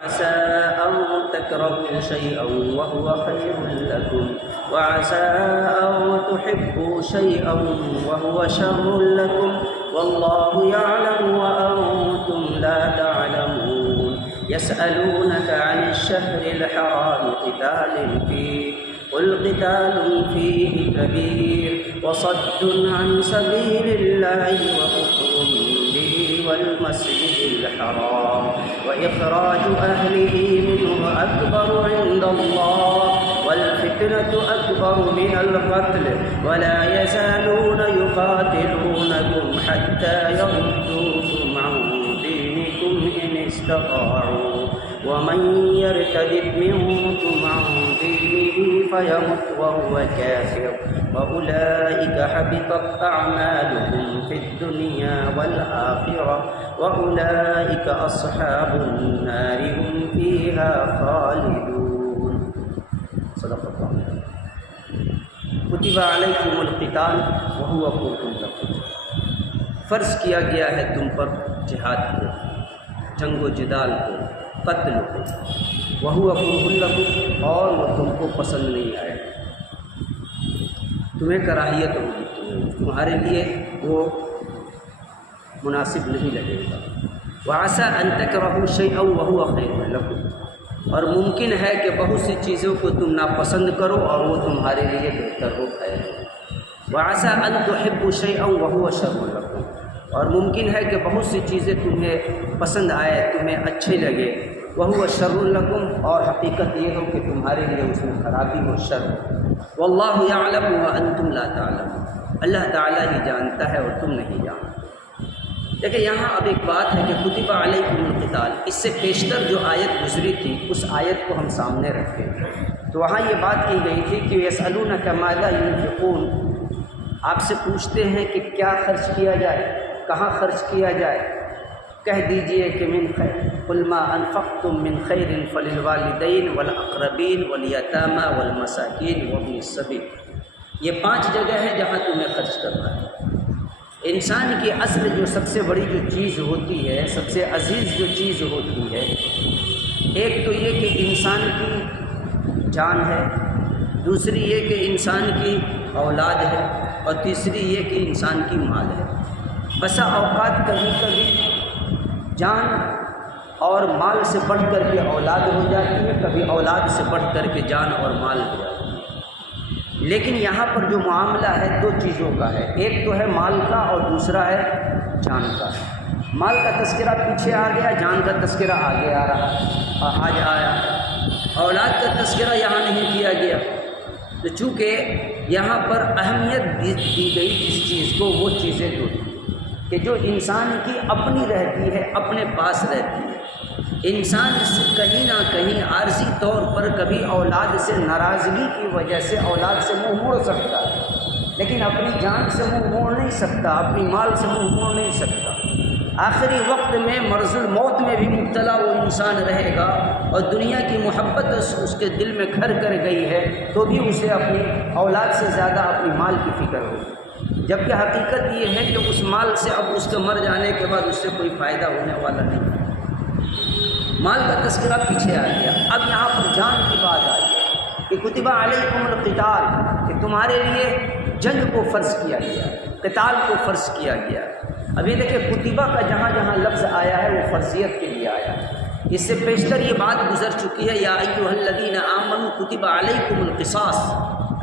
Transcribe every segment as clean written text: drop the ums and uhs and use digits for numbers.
عسى أن تكرهوا شيئا وهو خير لكم وعسى أن تحبوا شيئا وهو شر لكم والله يعلم وأنتم لا تعلمون يسألونك عن الشهر الحرام قتال فيه قل قتال فيه كبير وصد عن سبيل الله وكفر به والمسجد الحرام وإخراج أهله منه أكبر عند الله والفتنة أكبر من القتل ولا يزالون يقاتلونكم حتى يردوكم عن دينكم إن استطاعوا ومن يرتد منكم عن دينه فيمت وهو كافر وأولئك حبطت أعمالهم في الدنيا والآخرة وأولئك أصحاب النار هم فيها خالدون صدق الله. كتب عليكم القتال وهو كره لكم، فرض کیا گیا ہے تم پر جہاد کو، جنگ و جدال کو، قتل کو، وَهُوَ كُرْهٌ لَكُمْ، اور وہ تم کو پسند نہیں آئے گا، تمہیں کراہیت ہوگی، تمہارے لیے وہ مناسب نہیں لگے گا. وَعَسَىٰ أَن تَكْرَهُوا شَيْئًا وَهُوَ خَيْرٌ لَكُمْ، اور ممکن ہے کہ بہت سی چیزوں کو تم ناپسند کرو اور وہ تمہارے لیے بہتر ہو خیر ہو. وَعَسَىٰ أَن تُحِبُّوا شَيْئًا وَهُوَ شَرٌ لَكُمْ، اور ممکن ہے کہ بہت سی چیزیں تمہیں پسند آئے، تمہیں اچھے لگے، وَهُوَ شَرٌ لَكُمْ، اور حقیقت یہ ہو کہ تمہارے لیے اس میں خرابی ہو، شر. وَاللَّهُ يَعْلَمُ وَأَنْتُمْ لَا تَعْلَمُونَ، اللہ تعالیٰ ہی جانتا ہے اور تم نہیں جانتے. دیکھیں یہاں اب ایک بات ہے کہ کتب علیکم القتال، اس سے پیشتر جو آیت گزری تھی اس آیت کو ہم سامنے رکھیں تو وہاں یہ بات کی گئی تھی کہ یسألونک ماذا ينفقون، آپ سے پوچھتے ہیں کہ کیا خرچ کیا جائے، کہاں خرچ کیا جائے. کہہ دیجئے کہ من خیر قل ما انفقتم من خیر فللوالدین والاقربین والیتامى والمساکین وابن السبیل، یہ 5 جگہ ہے جہاں تمہیں خرچ کرنا ہے. انسان کی اصل جو سب سے بڑی جو چیز ہوتی ہے، سب سے عزیز جو چیز ہوتی ہے، ایک تو یہ کہ انسان کی جان ہے، دوسری یہ کہ انسان کی اولاد ہے، اور تیسری یہ کہ انسان کی مال ہے. بسا اوقات کبھی کبھی جان اور مال سے بڑھ کر کے اولاد ہو جاتی ہے، کبھی اولاد سے بڑھ کر کے جان اور مال ہو جاتی ہے. لیکن یہاں پر جو معاملہ ہے 2 چیزوں کا ہے، ایک تو ہے مال کا اور دوسرا ہے جان کا. مال کا تذکرہ پیچھے آ گیا، جان کا تذکرہ آگے آ رہا آج آیا. اولاد کا تذکرہ یہاں نہیں کیا گیا، تو چونکہ یہاں پر اہمیت دی گئی اس چیز کو، وہ چیزیں جو کہ جو انسان کی اپنی رہتی ہے، اپنے پاس رہتی ہے. انسان سے کہیں نہ کہیں عارضی طور پر کبھی اولاد سے ناراضگی کی وجہ سے اولاد سے منہ موڑ سکتا ہے، لیکن اپنی جان سے منہ موڑ نہیں سکتا، اپنی مال سے منہ موڑ نہیں سکتا. آخری وقت میں مرض الموت میں بھی مبتلا وہ انسان رہے گا، اور دنیا کی محبت اس کے دل میں گھر کر گئی ہے تو بھی اسے اپنی اولاد سے زیادہ اپنی مال کی فکر ہوگی. جبکہ حقیقت یہ ہے کہ اس مال سے اب اس کے مر جانے کے بعد اس سے کوئی فائدہ ہونے والا نہیں. مال کا تذکرہ پیچھے آ گیا، اب یہاں پر جان کی بات آئی ہے کہ کتب علیکم القتال، کہ تمہارے لیے جنگ کو فرض کیا گیا، قتال کو فرض کیا گیا. اب یہ دیکھیں کتبہ کا جہاں جہاں لفظ آیا ہے وہ فرضیت کے لیے آیا ہے. اس سے پیشتر یہ بات گزر چکی ہے، یا ایھا الذین آمنوا کتب علیکم القصاص،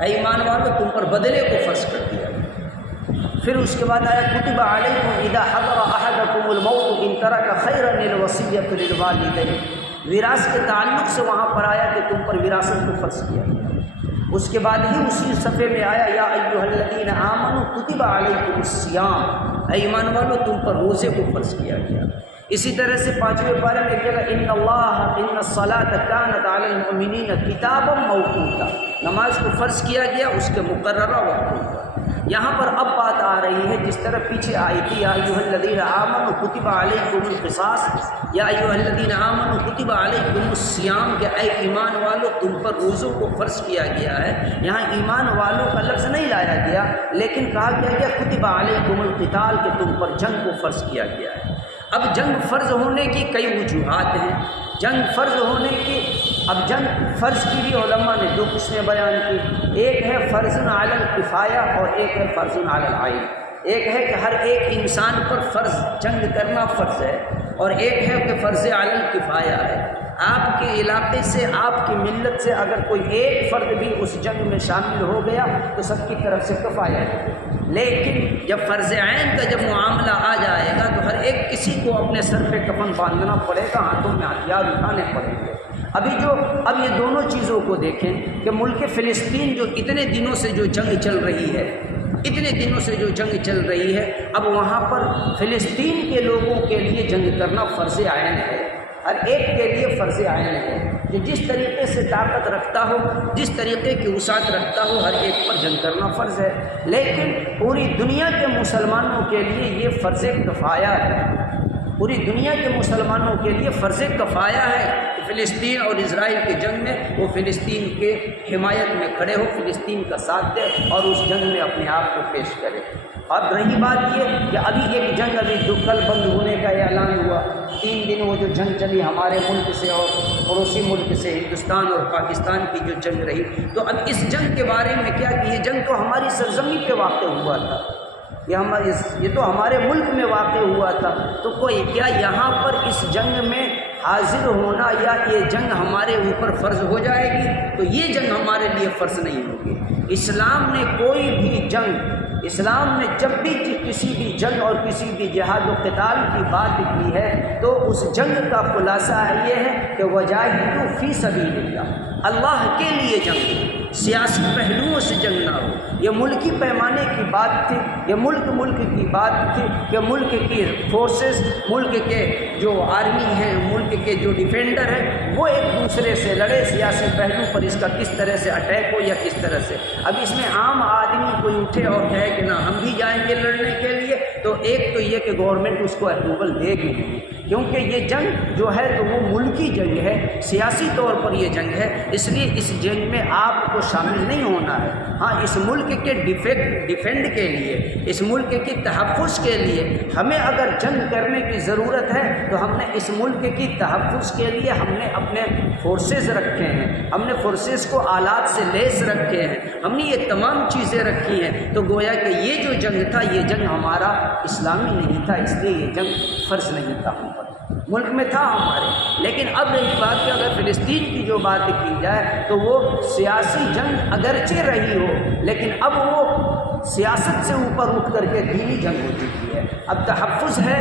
اے ایمان والو تم پر بدلے کو فرض کر دیا. پھر اس کے بعد آیا کتب علیکم اذا حضر احدکم الموت ان ترک خیرا الوصیۃ للوالدین، وراثت کے تعلق سے وہاں پر آیا کہ تم پر وراثت کو فرض کیا گیا. اس کے بعد ہی اسی صفحے میں آیا یا ایھا الذین آمنوا کتب علیکم الصیام، اے ایمان والو تم پر روزے کو فرض کیا گیا. اسی طرح سے 5ویں پارے میں ایک جگہ ان الصلاۃ کانت علی المؤمنین کتابا موقوتا، نماز کو فرض کیا گیا اس کے مقررہ وقت پر. یہاں پر اب بات آ رہی ہے جس طرح پیچھے آئی تھی یا ایھا الذین آمنوا کتب علیکم القصاص، یا ایھا الذین آمنوا کتب علیکم الصیام، کہ اے ایمان والو تم پر روزوں کو فرض کیا گیا ہے. یہاں ایمان والوں کا لفظ نہیں لایا گیا، لیکن کہا گیا کتب علیکم القتال، کہ تم پر جنگ کو فرض کیا گیا ہے. اب جنگ فرض ہونے کی کئی وجوہات ہیں. جنگ فرض ہونے کی، اب جنگ فرض کی بھی علماء نے 2 قسمیں بیان کی، ایک ہے فرض علی الکفایہ اور ایک ہے فرض علی العین۔ ایک ہے کہ ہر ایک انسان پر فرض جنگ کرنا فرض ہے، اور ایک ہے کہ فرض علی الکفایہ ہے۔ آپ کے علاقے سے، آپ کی ملت سے اگر کوئی ایک فرد بھی اس جنگ میں شامل ہو گیا تو سب کی طرف سے کفایہ ہے۔ لیکن جب فرض عین کا جب معاملہ آ جائے گا تو ہر ایک کسی کو اپنے سر پہ کفن باندھنا پڑے گا، ہاتھوں میں ہتھیار اٹھانے پڑیں گے۔ اب یہ دونوں چیزوں کو دیکھیں کہ ملک فلسطین جو اتنے دنوں سے جو جنگ چل رہی ہے، اتنے دنوں سے جو جنگ چل رہی ہے، اب وہاں پر فلسطین کے لوگوں کے لیے جنگ کرنا فرض عین ہے، ہر ایک کے لیے فرض عین ہے کہ جس طریقے سے طاقت رکھتا ہو، جس طریقے کی وسعت رکھتا ہو، ہر ایک پر جنگ کرنا فرض ہے۔ لیکن پوری دنیا کے مسلمانوں کے لیے یہ فرض کفایہ ہے، پوری دنیا کے مسلمانوں کے لیے فرض کفایہ ہے کہ فلسطین اور اسرائیل کی جنگ میں وہ فلسطین کے حمایت میں کھڑے ہو، فلسطین کا ساتھ دے اور اس جنگ میں اپنے آپ کو پیش کرے۔ اب رہی بات یہ کہ ابھی ایک جنگ کل بند ہونے کا اعلان ہوا، 3 دن وہ جو جنگ چلی ہمارے ملک سے اور پڑوسی ملک سے، ہندوستان اور پاکستان کی جو جنگ رہی، تو اب اس جنگ کے بارے میں کیا کہ یہ جنگ تو ہماری سرزمین پہ واقع ہوا تھا، یہ تو ہمارے ملک میں واقع ہوا تھا، تو کوئی کیا یہاں پر اس جنگ میں حاضر ہونا یا یہ جنگ ہمارے اوپر فرض ہو جائے گی؟ تو یہ جنگ ہمارے لیے فرض نہیں ہوگی۔ اسلام نے کوئی بھی جنگ، اسلام نے جب بھی کسی بھی جنگ اور کسی بھی جہاد و قتال کی بات کی ہے تو اس جنگ کا خلاصہ یہ ہے کہ وجاہدوا فی سبیل اللہ، اللہ کے لیے جنگ، سیاسی پہلوؤں سے جنگ نہ ہو۔ یہ ملکی پیمانے کی بات تھی، یہ ملک کی بات تھی کہ ملک کی فورسز، ملک کے جو آرمی ہیں، ملک کے جو ڈیفینڈر ہیں، وہ ایک دوسرے سے لڑے، سیاسی پہلو پر اس کا کس طرح سے اٹیک ہو یا کس طرح سے۔ اب اس میں عام آدمی کوئی اٹھے اور کہے کہ نہ ہم بھی جائیں گے لڑنے کے لیے، تو ایک تو یہ کہ گورنمنٹ اس کو اپروول دے گی نہیں، کیونکہ یہ جنگ جو ہے تو وہ ملکی جنگ ہے، سیاسی طور پر یہ جنگ ہے، اس لیے اس جنگ میں آپ کو شامل نہیں ہونا ہے۔ ہاں، اس ملک کے ڈیفینڈ کے لیے، اس ملک کی تحفظ کے لیے ہمیں اگر جنگ کرنے کی ضرورت ہے تو ہم نے اس ملک کی تحفظ کے لیے ہم نے اپنے فورسز رکھے ہیں، ہم نے فورسز کو آلات سے لیس رکھے ہیں، ہم نے یہ تمام چیزیں رکھی ہیں، تو گویا کہ یہ جو جنگ تھا یہ جنگ ہمارا اسلامی نہیں تھا، اس لیے یہ جنگ فرض نہیں تھا ہم پر، ملک میں تھا ہمارے۔ لیکن اب رہی بات کہ اگر فلسطین کی جو بات کی جائے تو وہ سیاسی جنگ اگرچہ رہی ہو، لیکن اب وہ سیاست سے اوپر اٹھ کر کے دینی جنگ ہو چکی ہے۔ اب تحفظ ہے،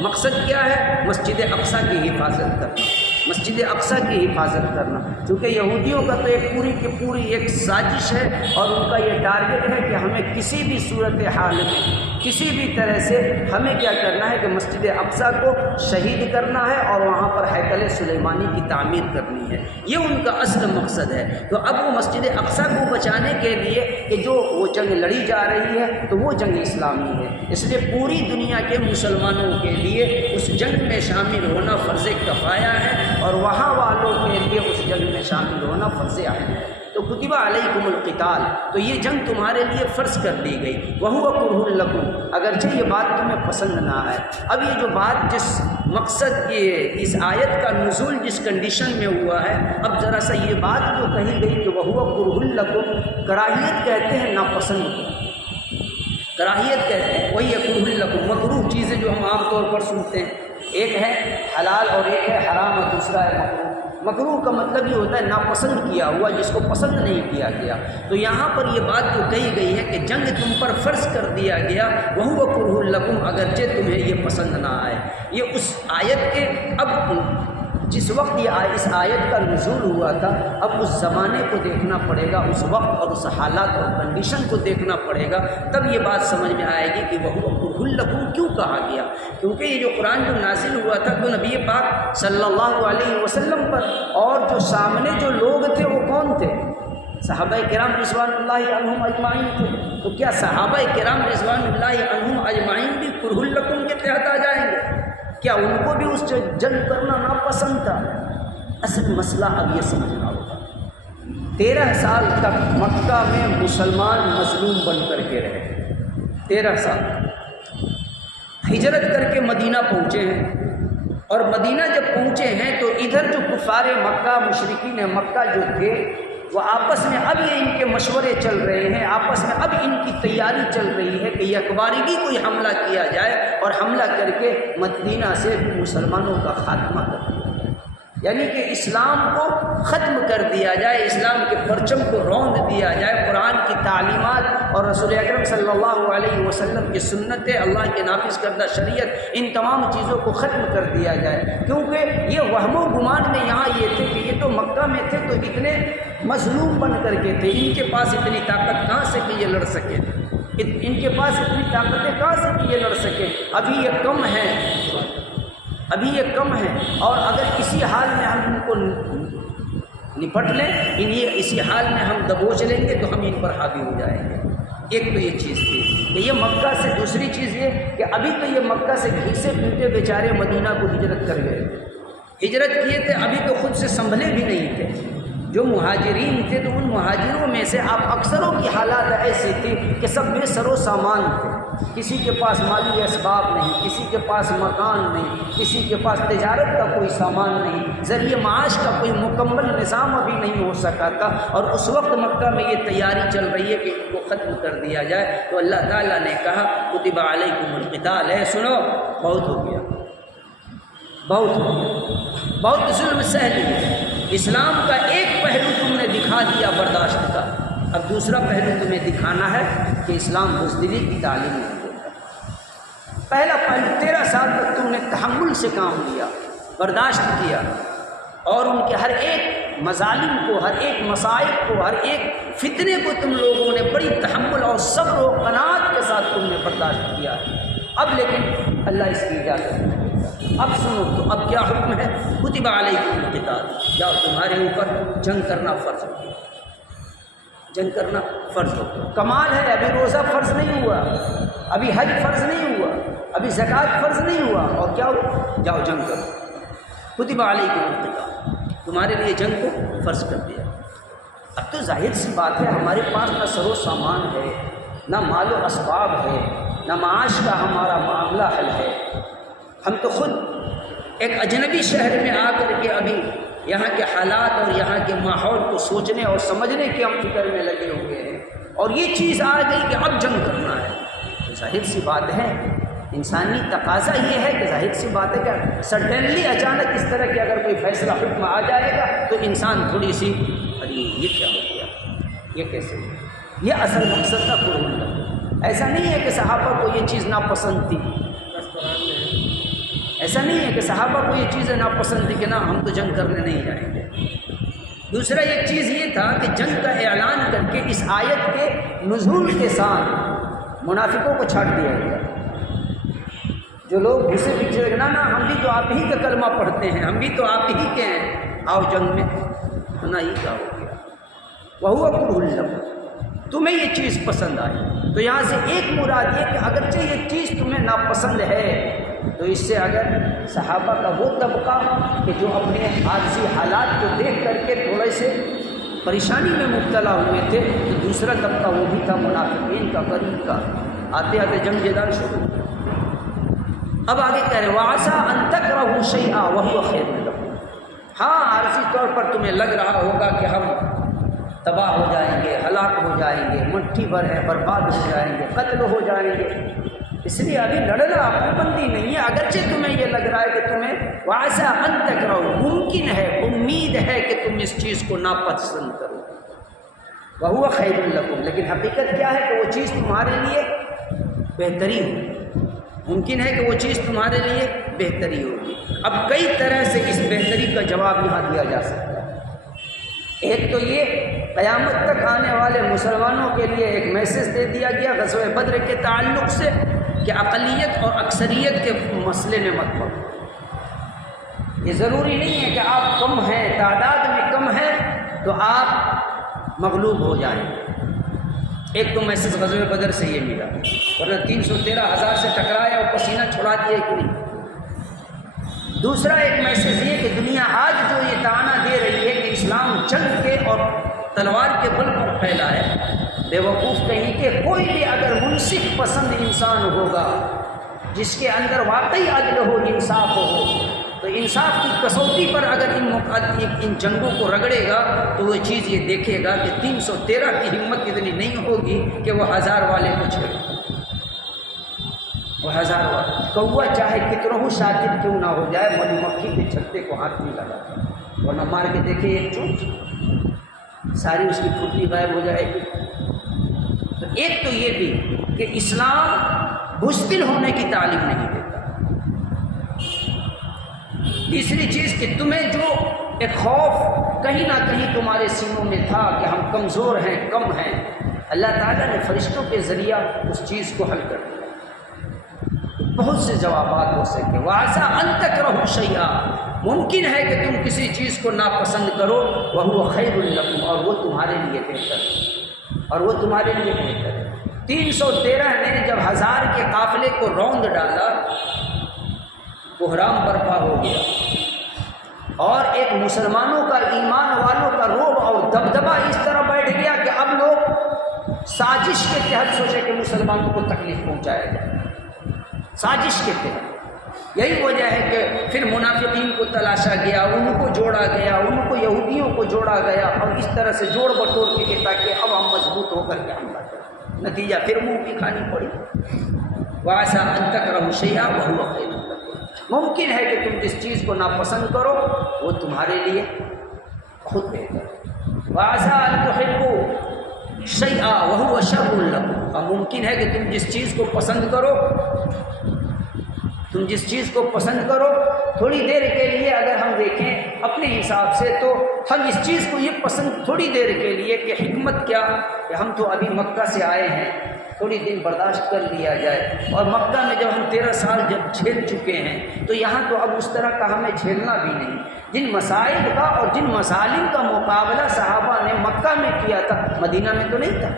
مقصد کیا ہے؟ مسجد اقصیٰ کی حفاظت کرنا، مسجد اقصیٰ کی حفاظت کرنا، کیونکہ یہودیوں کا تو ایک پوری کی پوری ایک سازش ہے اور ان کا یہ ٹارگٹ ہے کہ ہمیں کسی بھی صورت حال میں، کسی بھی طرح سے ہمیں کیا کرنا ہے کہ مسجد اقصیٰ کو شہید کرنا ہے اور وہاں پر ہیکل سلیمانی کی تعمیر کرنی ہے، یہ ان کا اصل مقصد ہے۔ تو اب وہ مسجد اقصیٰ کو بچانے کے لیے کہ جو وہ جنگ لڑی جا رہی ہے تو وہ جنگ اسلامی ہے، اس لیے پوری دنیا کے مسلمانوں کے لیے اس جنگ میں شامل ہونا فرض کفایہ ہے اور وہاں والوں کے لیے اس جنگ میں شامل ہونا فرض عین ہے۔ تو کتب علیکم القتال، تو یہ جنگ تمہارے لیے فرض کر دی گئی، وَهُوَ كُرْهٌ لَكُمْ، اگرچہ یہ بات تمہیں پسند نہ آئے۔ اب یہ جو بات جس مقصد یہ اس آیت کا نزول جس کنڈیشن میں ہوا ہے، اب ذرا سا یہ بات جو کہی گئی کہ وَهُوَ كُرْهٌ لَكُمْ، کراہیت کہتے ہیں ناپسند کو، کراہیت کہتے ہیں، وہی ہے کرہ لکم، مکروہ چیزیں جو ہم عام طور پر سنتے ہیں، ایک ہے حلال اور ایک ہے حرام اور دوسرا ہے مکروہ۔ مکروہ کا مطلب یہ ہوتا ہے ناپسند کیا ہوا، جس کو پسند نہیں کیا گیا۔ تو یہاں پر یہ بات جو کہی گئی ہے کہ جنگ تم پر فرض کر دیا گیا، وَهُوَ كُرْهٌ لَكُمْ، اگرچہ تمہیں یہ پسند نہ آئے۔ یہ اس آیت کے اب جس وقت یہ اس آیت کا نزول ہوا تھا، اب اس زمانے کو دیکھنا پڑے گا، اس وقت اور اس حالات اور کنڈیشن کو دیکھنا پڑے گا، تب یہ بات سمجھ میں آئے گی کہ وَهُوَ كُرْهٌ لَكُمْ کیوں کہا گیا۔ کیونکہ یہ جو قرآن جو نازل ہوا تھا تو نبی پاک صلی اللہ علیہ وسلم پر، اور جو سامنے جو لوگ تھے وہ کون تھے؟ صحابہ کرام رضوان اللہ عنہم اجمعین تھے۔ تو کیا صحابہ کرام رضوان اللہ عنہم اجمعین بھی کرہ لکم کے تحت آ جائیں گے؟ کیا ان کو بھی اس جنگ کرنا ناپسند تھا؟ اصل مسئلہ اب یہ سمجھنا ہوگا، 13 سال تک مکہ میں مسلمان مظلوم بن کر کے رہے، 13 سال ہجرت کر کے مدینہ پہنچے ہیں، اور مدینہ جب پہنچے ہیں تو ادھر جو کفار مکہ مشرکین مکہ جو تھے وہ آپس میں اب یہ ان کے مشورے چل رہے ہیں، آپس میں اب ان کی تیاری چل رہی ہے کہ یکبارگی کوئی حملہ کیا جائے اور حملہ کر کے مدینہ سے مسلمانوں کا خاتمہ کر دیا جائے، یعنی کہ اسلام کو ختم کر دیا جائے، اسلام کے پرچم کو روند دیا جائے، قرآن کی تعلیمات اور رسول اکرم صلی اللہ علیہ وسلم کی سنتیں، اللہ کے نافذ کردہ شریعت، ان تمام چیزوں کو ختم کر دیا جائے۔ کیونکہ یہ وہم و گمان میں یہاں یہ تھے کہ یہ تو مکہ میں تھے تو اتنے مظلوم بن کر کے تھے، ان کے پاس اتنی طاقت کہاں سے کہ یہ لڑ سکے، ان کے پاس اتنی طاقتیں کہاں سے کہ یہ لڑ سکے، ابھی یہ کم ہیں، ابھی یہ کم ہیں، اور اگر کسی حال میں ہم ان کو نپٹ لیں، اسی حال میں ہم دبوچ لیں گے تو ہم ان پر حاوی ہو جائیں گے۔ ایک تو یہ چیز تھی کہ یہ مکہ سے، دوسری چیز یہ کہ ابھی تو یہ مکہ سے گھسے پیٹے بیچارے مدینہ کو ہجرت کر گئے، ہجرت کیے تھے، ابھی تو خود سے سنبھلے بھی نہیں تھے۔ جو مہاجرین تھے تو ان مہاجروں میں سے آپ اکثروں کی حالات ایسی تھی کہ سب بے سر و سامان تھے، کسی کے پاس مالی اسباب نہیں، کسی کے پاس مکان نہیں، کسی کے پاس تجارت کا کوئی سامان نہیں، ذریعہ معاش کا کوئی مکمل نظام ابھی نہیں ہو سکا تھا، اور اس وقت مکہ میں یہ تیاری چل رہی ہے کہ ان کو ختم کر دیا جائے۔ تو اللہ تعالیٰ نے کہا کتب علیکم القتال، ہے سنو بہت ہو گیا، بہت ہو گیا، بہت ظلم سہ لیا، اسلام کا ایک پہلو تم نے دکھا دیا برداشت کا، اب دوسرا پہلو تمہیں دکھانا ہے کہ اسلام بزدلی کی تعلیم نہیں دیتا۔ پہلا پہلو 13 سال تک تم نے تحمل سے کام لیا، برداشت کیا، اور ان کے ہر ایک مظالم کو، ہر ایک مصائب کو، ہر ایک فتنے کو تم لوگوں نے بڑی تحمل اور صبر و قناعت کے ساتھ تم نے برداشت کیا۔ اب لیکن اللہ اس کی اجازت نہیں دیتا۔ اب سنو تو اب کیا حکم ہے؟ کتب علیکم القتال، جاؤ تمہارے اوپر جنگ کرنا فرض ہو گیا، جنگ کرنا فرض ہو گیا۔ کمال ہے ابھی روزہ فرض نہیں ہوا، ابھی حج فرض نہیں ہوا، ابھی زکوٰۃ فرض نہیں ہوا، اور کیا ہوا؟ جاؤ جنگ کرو۔ کتب علیکم القتال، تمہارے لیے جنگ کو فرض کر دیا۔ اب تو ظاہر سی بات ہے ہمارے پاس نہ سر و سامان ہے، نہ مال و اسباب ہے، نہ معاش کا ہمارا معاملہ حل ہے، ہم تو خود ایک اجنبی شہر میں آ کر کے ابھی یہاں کے حالات اور یہاں کے ماحول کو سوچنے اور سمجھنے کے ہم فکر میں لگے ہوئے ہیں، اور یہ چیز آ گئی کہ اب جنگ کرنا ہے۔ تو ظاہر سی بات ہے، انسانی تقاضا یہ ہے کہ ظاہر سی بات ہے کہ سڈنلی اچانک اس طرح کہ اگر کوئی فیصلہ حکم آ جائے گا تو انسان تھوڑی سی ارے یہ کیا ہو گیا، یہ کیسے ہوا؟ یہ اصل مقصد تھا قرآن کا۔ ایسا نہیں ہے کہ صحابہ کو یہ چیز ناپسند تھی، ایسا نہیں ہے کہ صحابہ کو یہ چیزیں ناپسند تھی کہ نہ ہم تو جنگ کرنے نہیں جائیں گے۔ دوسرا ایک چیز یہ تھا کہ جنگ کا اعلان کر کے اس آیت کے نزول کے ساتھ منافقوں کو چھاٹ دیا گیا۔ جو لوگ گھسے پیچھے نہ ہم بھی تو آپ ہی کا کلمہ پڑھتے ہیں، ہم بھی تو آپ ہی کے ہیں، آؤ جنگ میں، نہ یہ کیا ہو گیا؟ وَهُوَ كُرْهُ لَكُمْ، تمہیں یہ چیز پسند آئی۔ تو یہاں سے ایک مراد یہ کہ اگرچہ یہ چیز تمہیں ناپسند ہے تو اس سے اگر صحابہ کا وہ طبقہ کہ جو اپنے عارضی حالات کو دیکھ کر کے تھوڑے سے پریشانی میں مبتلا ہوئے تھے، تو دوسرا طبقہ وہ بھی تھا منافقین کا، قریب کا، آتے آتے جنگ جدال شروع۔ اب آگے کہہ رہے وَعَسَىٰ أَن تَكْرَهُوا شَيْئًا وَهُوَ خَيْرٌ لَكُمْ، ہاں عارضی طور پر تمہیں لگ رہا ہوگا کہ ہم تباہ ہو جائیں گے، ہلاک ہو جائیں گے، مٹھی بھر ہے، برباد ہو جائیں گے، قتل ہو جائیں گے، اس لیے ابھی لڑنا پابندی نہیں ہے۔ اگرچہ تمہیں یہ لگ رہا ہے کہ تمہیں وَعَسَىٰ أَن تَكْرَهُوا، ممکن ہے، امید ہے کہ تم اس چیز کو ناپسند کرو، وَهُوَ خَيْرٌ لَكُمْ، لیکن حقیقت کیا ہے کہ وہ چیز تمہارے لیے بہتری ہوگی، ممکن ہے کہ وہ چیز تمہارے لیے بہتری ہوگی۔ اب کئی طرح سے اس بہتری کا جواب یہاں دیا جا سکتا ہے۔ ایک تو یہ قیامت تک آنے والے مسلمانوں کے لیے ایک میسج دے دیا گیا غزوہ بدر کے تعلق سے کہ اقلیت اور اکثریت کے مسئلے میں مت پڑو۔ یہ ضروری نہیں ہے کہ آپ کم ہیں، تعداد میں کم ہیں تو آپ مغلوب ہو جائیں۔ ایک تو میسج غزوہ بدر سے یہ ملا، ورنہ 313,000 سے ٹکرایا اور پسینہ چھڑا دیا کہ نہیں۔ دوسرا ایک میسج یہ کہ دنیا آج جو یہ طعنہ دے رہی ہے کہ اسلام جنگ کے اور تلوار کے بل پر پھیلا ہے، بے وقوف کہیں کہ کوئی بھی اگر منصف پسند انسان ہوگا جس کے اندر واقعی عدل ہو، انصاف ہو، تو انصاف کی کسوٹی پر اگر ان جنگوں کو رگڑے گا تو وہ چیز یہ دیکھے گا کہ 313 کی ہمت اتنی نہیں ہوگی کہ وہ 1000 والے کو چھیڑے، وہ 1000 والے کوا چاہے کتنا شاطر کیوں نہ ہو جائے، مدھو مکھی کے چھتے کو ہاتھ نہیں لگاتا، ورنہ مار کے دیکھے ایک چوٹ ساری اس کی پھرتی غائب ہو جائے گی۔ تو ایک تو یہ بھی کہ اسلام بزدل ہونے کی تعلیم نہیں دیتا۔ تیسری چیز کہ تمہیں جو ایک خوف کہیں نہ کہیں تمہارے سینوں میں تھا کہ ہم کمزور ہیں، کم ہیں، اللہ تعالیٰ نے فرشتوں کے ذریعہ اس چیز کو حل کر دیا۔ بہت سے جوابات ہو سکے، وَعَسَىٰ أَن تَكْرَهُوا شَيْئًا، ممکن ہے کہ تم کسی چیز کو ناپسند کرو، وَهُوَ خَيْرٌ لَكُمْ، اور وہ تمہارے لیے بہتر ہے، اور وہ تمہارے لیے بہتر ہے۔ 313 نے جب 1000 کے قافلے کو روند ڈالا، بحران برپا ہو گیا، اور ایک مسلمانوں کا، ایمان والوں کا رعب اور دبدبہ اس طرح بیٹھ گیا کہ اب لوگ سازش کے تحت سوچے کہ مسلمانوں کو تکلیف پہنچایا جائے، سازش کے تحت۔ یہی وجہ ہے کہ پھر منافقین کو تلاشا گیا، ان کو جوڑا گیا، ان کو یہودیوں کو جوڑا گیا، اور اس طرح سے جوڑ بٹور کے تاکہ اب ہم مضبوط ہو کر کے حملہ کریں، نتیجہ پھر منہ کی کھانی پڑی۔ وَعَسَىٰ أَن تَكْرَهُوا شَيْئًا وَهُوَ خَيْرٌ لَكُمْ، ممکن ہے کہ تم جس چیز کو ناپسند کرو وہ تمہارے لیے بہت بہتر ہے۔ وَعَسَىٰ أَن تُحِبُّوا شَيْئًا وَهُوَ شَرٌّ لَكُمْ، اور ممکن ہے کہ تم جس چیز کو پسند کرو، تم جس چیز کو پسند کرو، تھوڑی دیر کے لیے اگر ہم دیکھیں اپنے حساب سے تو ہم اس چیز کو یہ پسند تھوڑی دیر کے لیے کہ حکمت کیا کہ ہم تو ابھی مکہ سے آئے ہیں، تھوڑی دن برداشت کر لیا جائے، اور مکہ میں جب ہم 13 سال جب جھیل چکے ہیں تو یہاں تو اب اس طرح کا ہمیں جھیلنا بھی نہیں۔ جن مسائل کا اور جن مظالم کا مقابلہ صحابہ نے مکہ میں کیا تھا، مدینہ میں تو نہیں تھا۔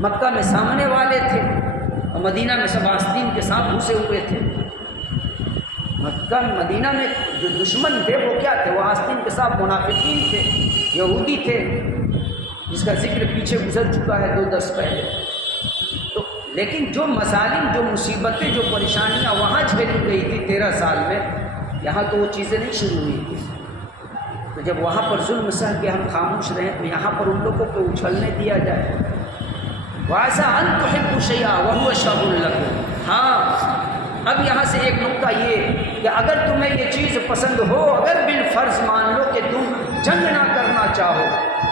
مکہ میں سامنے والے تھے اور مدینہ میں سب آستین کے ساتھ گھسے ہوئے تھے۔ مکہ مدینہ میں جو دشمن تھے وہ کیا تھے؟ وہ آستین کے ساتھ منافقین تھے، یہودی تھے، جس کا ذکر پیچھے گزر چکا ہے 2 درس پہلے۔ تو لیکن جو مظالم، جو مصیبتیں، جو پریشانیاں وہاں جھیلی گئی تھی 13 سال میں، یہاں تو وہ چیزیں نہیں شروع ہوئی تھی۔ تو جب وہاں پر ظلم سہ کے ہم خاموش رہیں تو یہاں پر ان لوگوں کو اچھلنے دیا جائے۔ وَعَسَىٰ أَن تُحِبُّوا شَيْئًا وَهُوَ شَرٌّ لَكُمْ، ہاں اب یہاں سے ایک نقطہ یہ کہ اگر تمہیں یہ چیز پسند ہو، اگر بالفرض مان لو کہ تم جنگ نہ کرنا چاہو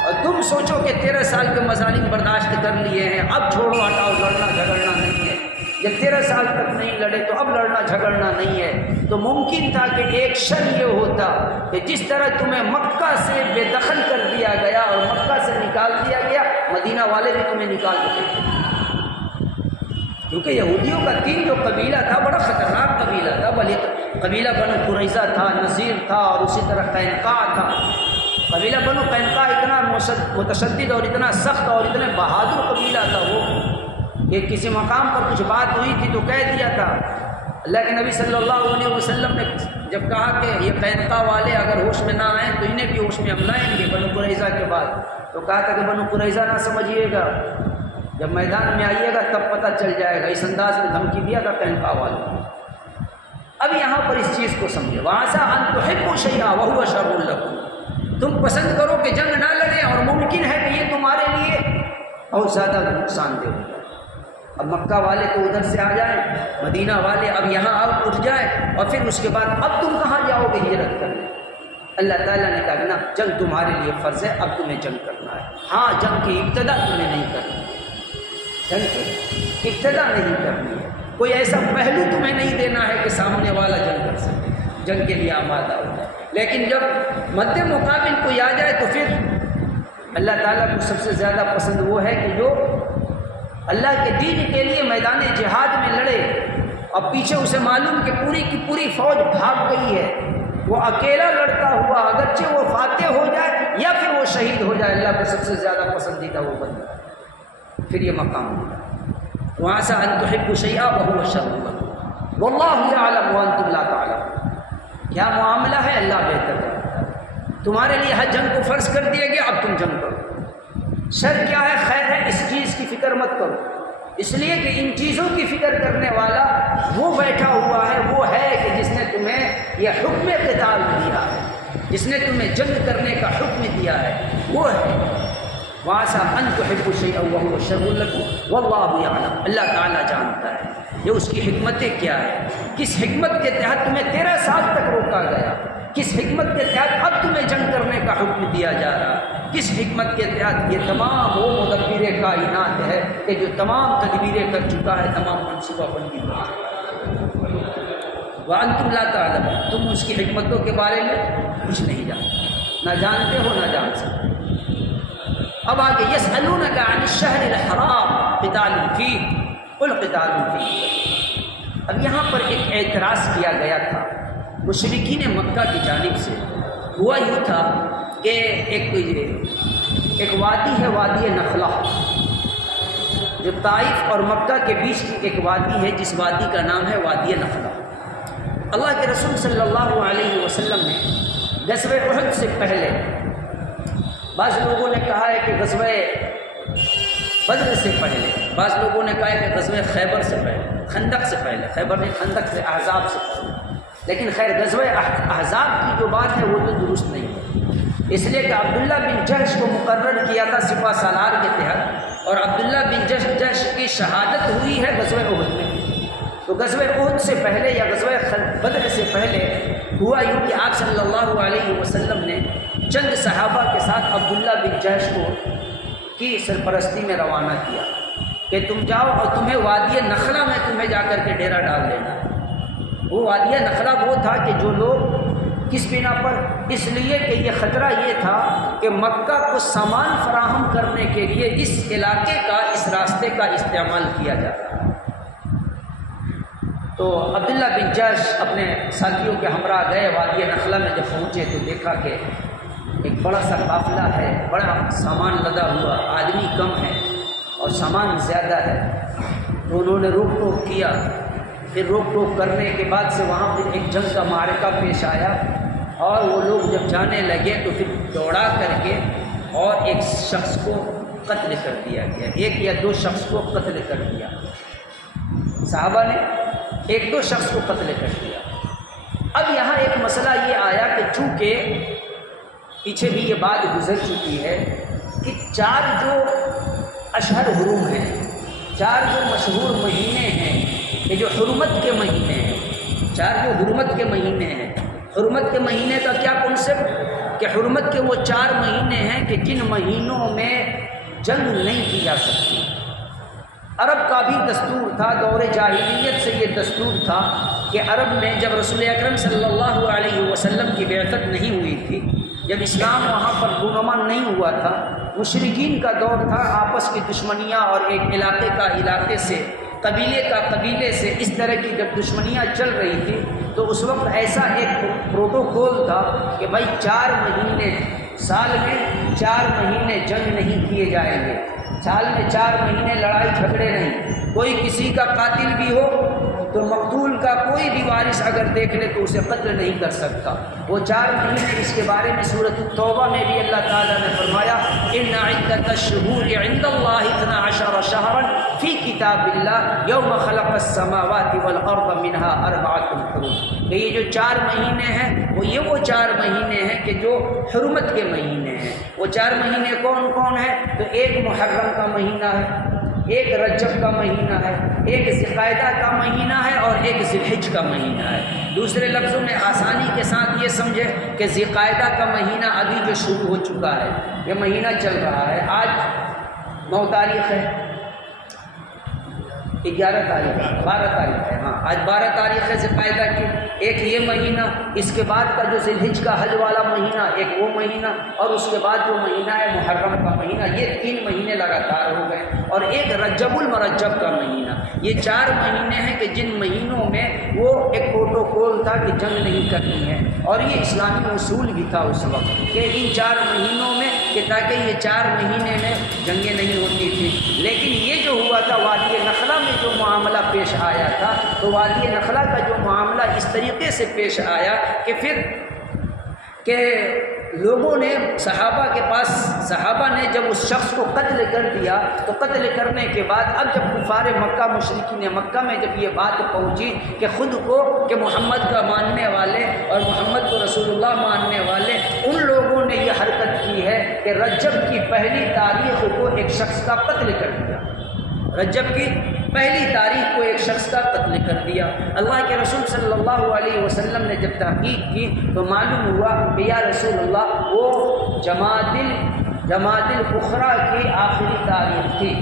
اور تم سوچو کہ 13 سال کے مظالم برداشت کر لیے ہیں، اب چھوڑو ہٹاؤ، لڑنا جھگڑنا نہیں ہے، جب 13 سال تک نہیں لڑے تو اب لڑنا جھگڑنا نہیں ہے، تو ممکن تھا کہ ایک شر یہ ہوتا کہ جس طرح تمہیں مکہ سے بے دخل کر دیا گیا اور مکہ سے نکال دیا گیا، مدینہ والے بھی تمہیں نکال دیتے، کیونکہ یہودیوں کا 3 جو قبیلہ تھا بڑا خطرناک قبیلہ تھا، بھلے قبیلہ بنو قریظہ تھا، نذیر تھا، اور اسی طرح قینقاع تھا۔ قبیلہ بنو قینقاع اتنا متشدد اور اتنا سخت اور اتنے بہادر قبیلہ تھا وہ کہ کسی مقام پر کچھ بات ہوئی تھی تو کہہ دیا تھا، اللہ کے نبی صلی اللہ علیہ وسلم نے جب کہا کہ یہ قینقاع والے اگر ہوش میں نہ آئیں تو انہیں بھی ہوش میں ہم لائیں گے بنو قریظہ کے بعد، تو کہا تھا کہ بنو قریظہ نہ سمجھیے گا، جب میدان میں آئیے گا تب پتہ چل جائے گا، اس انداز میں دھمکی دیا تھا قینقاع والوں۔ اب یہاں پر اس چیز کو سمجھے، وَعَسَىٰ أَن تُحِبُّوا شَيْئًا وَهُوَ شَرٌّ لَكُمْ، تم پسند کرو کہ جنگ نہ لڑیں اور ممکن ہے کہ یہ تمہارے لیے بہت زیادہ نقصان دہ ہو۔ اب مکہ والے تو ادھر سے آ جائیں، مدینہ والے اب یہاں اٹھ جائیں، اور پھر اس کے بعد اب تم کہاں جاؤ گے ہجرت کرنے؟ اللہ تعالیٰ نے کہا کہ نا جنگ تمہارے لیے فرض ہے، اب تمہیں جنگ کرنا ہے۔ ہاں جنگ کی ابتدا تمہیں نہیں کرنی ہے، جنگ کی ابتدا نہیں کرنی ہے، کوئی ایسا پہلو تمہیں نہیں دینا ہے کہ سامنے والا جنگ کر سکے، جنگ کے لیے آمادہ ہو جائے۔ لیکن جب مد مقابل کوئی آ جائے تو پھر اللہ تعالیٰ کو سب سے زیادہ پسند وہ ہے کہ جو اللہ کے دین کے لیے میدان جہاد میں لڑے اور پیچھے اسے معلوم کہ پوری کی پوری فوج بھاگ گئی ہے، وہ اکیلا لڑتا ہوا اگرچہ وہ فاتح ہو جائے یا پھر وہ شہید ہو جائے، اللہ کو سب سے زیادہ پسندیدہ وہ بندہ، پھر یہ مقام ہوگا۔ وَعَسَىٰ أَن تُحِبُّوا شَيْئًا وَهُوَ شَرٌّ لَكُمْ وَاللَّهُ يَعْلَمُ وَأَنتُمْ لَا تَعْلَمُونَ، کیا معاملہ ہے اللہ بہتر ہے، تمہارے لیے ہر جنگ کو فرض کر دیا گیا، اب تم جنگ کرو، شر کیا ہے خیر ہے اس چیز کی فکر مت کرو، اس لیے کہ ان چیزوں کی فکر کرنے والا وہ بیٹھا ہوا ہے، وہ ہے کہ جس نے تمہیں یہ حکم قتال دیا ہے، جس نے تمہیں جنگ کرنے کا حکم دیا ہے وہ ہے وَعَسَىٰ أَن تُحِبُّوا شَيْئًا وَهُوَ شَرٌّ لَكُمْ وَاللَّهُ يَعْلَمُ، اللہ تعالیٰ جانتا ہے یہ اس کی حکمتیں کیا ہے، کس حکمت کے تحت تمہیں 13 سال تک روکا گیا، کس حکمت کے تحت اب تمہیں جنگ کرنے کا حکم دیا جا رہا، کس حکمت کے تحت۔ یہ تمام وہ مدبر کائنات ہے کہ جو تمام تدبیریں کر چکا ہے، تمام منصوبہ بندی کر چکا ہے۔ وَأَنْتُمْ لَا تَعْلَمُونَ، تم اس کی حکمتوں کے بارے میں کچھ نہیں جانتے، نہ جانتے ہو نہ جان سکتے۔ اب آگے یسألونک عن الشہر الحرام قتال فیہ قل قتال فیہ، اب یہاں پر ایک اعتراض کیا گیا تھا مشرکین مکہ کی جانب سے۔ ہوا یوں تھا کہ ایک وادی ہے، وادی نخلہ، جو طائف اور مکہ کے بیچ کی ایک وادی ہے، جس وادی کا نام ہے وادی نخلہ۔ اللہ کے رسول صلی اللہ علیہ وسلم نے غزوہ احد سے پہلے، بعض لوگوں نے کہا ہے کہ غزوہ بدر سے پہلے، بعض لوگوں نے کہا ہے کہ غزوہ خیبر سے پہلے، خندق سے پہلے، خیبر نے خندق سے، احزاب سے پہلے، لیکن خیر غزوہ احزاب کی جو بات ہے وہ تو درست نہیں ہے، اس لیے کہ عبداللہ بن جحش کو مقرر کیا تھا سپہ سالار کے تحت، اور عبداللہ بن جحش کی شہادت ہوئی ہے غزوہ احد میں۔ تو غزوہ احد سے پہلے یا غزوہ بدر سے پہلے ہوا یوں کہ آپ صلی اللہ علیہ وسلم نے چند صحابہ کے ساتھ عبداللہ بن جحش کو کی سرپرستی میں روانہ کیا کہ تم جاؤ اور تمہیں وادی نخلہ میں تمہیں جا کر کے ڈیرا ڈال دینا ہے۔ وہ وادی نخلہ وہ تھا کہ جو لوگ کس بنا پر، اس لیے کہ یہ خطرہ یہ تھا کہ مکہ کو سامان فراہم کرنے کے لیے اس علاقے کا، اس راستے کا استعمال کیا جاتا ہے۔ تو عبداللہ بن جحش اپنے ساتھیوں کے ہمراہ گئے، وادی نخلہ میں جب پہنچے تو دیکھا کہ ایک بڑا سا قافلہ ہے، بڑا سامان لدا ہوا، آدمی کم ہے اور سامان زیادہ ہے۔ تو انہوں نے روک ٹوک کیا، پھر روک ٹوک کرنے کے بعد سے وہاں پھر ایک جنگ کا معرکہ پیش آیا، اور وہ لوگ جب جانے لگے تو پھر دوڑا کر کے اور ایک شخص کو قتل کر دیا گیا، ایک یا دو شخص کو قتل کر دیا، صحابہ نے ایک دو شخص کو قتل کر دیا۔ اب یہاں ایک مسئلہ یہ آیا کہ چونکہ پیچھے بھی یہ بات گزر چکی ہے کہ 4 جو اشہر حرم ہیں، 4 جو مشہور مہینے ہیں، یہ جو حرمت کے مہینے ہیں، 4 جو حرمت کے مہینے ہیں، حرمت کے مہینے کا کیا کنسپٹ کہ حرمت کے وہ 4 مہینے ہیں کہ جن مہینوں میں جنگ نہیں کی جا سکتی۔ عرب کا بھی دستور تھا، دور جاہلیت سے یہ دستور تھا کہ عرب میں جب رسول اکرم صلی اللہ علیہ وسلم کی بعثت نہیں ہوئی تھی، جب اسلام وہاں پر رونما نہیں ہوا تھا، مشرکین کا دور تھا، آپس کی دشمنیاں اور ایک علاقے کا علاقے سے، قبیلے کا قبیلے سے، اس طرح کی جب دشمنیاں چل رہی تھی تو اس وقت ایسا ایک پروٹوکول تھا کہ بھائی 4 مہینے، سال میں 4 مہینے جنگ نہیں کیے جائیں گے، سال میں 4 مہینے لڑائی جھگڑے نہیں، کوئی کسی کا قاتل بھی ہو تو مقتول کا کوئی بھی وارث اگر دیکھ لے تو اسے قتل نہیں کر سکتا۔ وہ 4 مہینے، اس کے بارے میں سورۃ التوبہ میں بھی اللہ تعالیٰ نے فرمایا ان عدۃ الشہور عند اللہ 12 شہرا فی کتاب اللہ یوم خلق السماوات والارض منها 4 حرم، کہ یہ جو 4 مہینے ہیں وہ 4 مہینے ہیں کہ جو حرمت کے مہینے ہیں۔ وہ 4 مہینے کون کون ہیں؟ تو ایک محرم کا مہینہ ہے، ایک رجب کا مہینہ ہے، ایک ذوالقعدہ کا مہینہ ہے، اور ایک ذی الحج کا مہینہ ہے۔ دوسرے لفظوں میں آسانی کے ساتھ یہ سمجھے کہ ذوالقعدہ کا مہینہ ابھی جو شروع ہو چکا ہے، یہ مہینہ چل رہا ہے، آج 9 تاریخ ہے، 11 تاریخ ہے، 12 تاریخ ہے، ہاں آج 12 تاریخ ہے ذوالقعدہ کی، ایک یہ مہینہ، اس کے بعد کا جو ذی الحج کا حج والا مہینہ، ایک وہ مہینہ، اور اس کے بعد جو مہینہ ہے محرم کا مہینہ، یہ 3 مہینے لگاتار ہو گئے، اور ایک رجب المرجب کا مہینہ۔ یہ 4 مہینے ہیں کہ جن مہینوں میں وہ ایک پروٹوکول تھا کہ جنگ نہیں کرنی ہے، اور یہ اسلامی اصول بھی تھا اس وقت کہ ان 4 مہینوں میں، کہ تاکہ یہ 4 مہینے میں جنگیں نہیں ہوتی تھی۔ لیکن یہ جو ہوا تھا وادی نخلہ میں جو معاملہ پیش آیا تھا، تو وادی نخلہ کا جو معاملہ اس طریقے سے پیش آیا کہ پھر کہ لوگوں نے صحابہ نے جب اس شخص کو قتل کر دیا تو قتل کرنے کے بعد اب جب کفار مکہ مشرکین مکہ میں جب یہ بات پہنچی کہ خود کو کہ محمد کا ماننے والے اور محمد کو رسول اللہ ماننے والے ان لوگوں نے یہ حرکت کی ہے کہ رجب کی پہلی تاریخ کو ایک شخص کا قتل کر دیا، رجب کی پہلی تاریخ کو ایک شخص کا قتل کر دیا۔ اللہ کے رسول صلی اللہ علیہ وسلم نے جب تحقیق کی تو معلوم ہوا کہ یا رسول اللہ وہ جمادی الاخری کی آخری تاریخ تھی،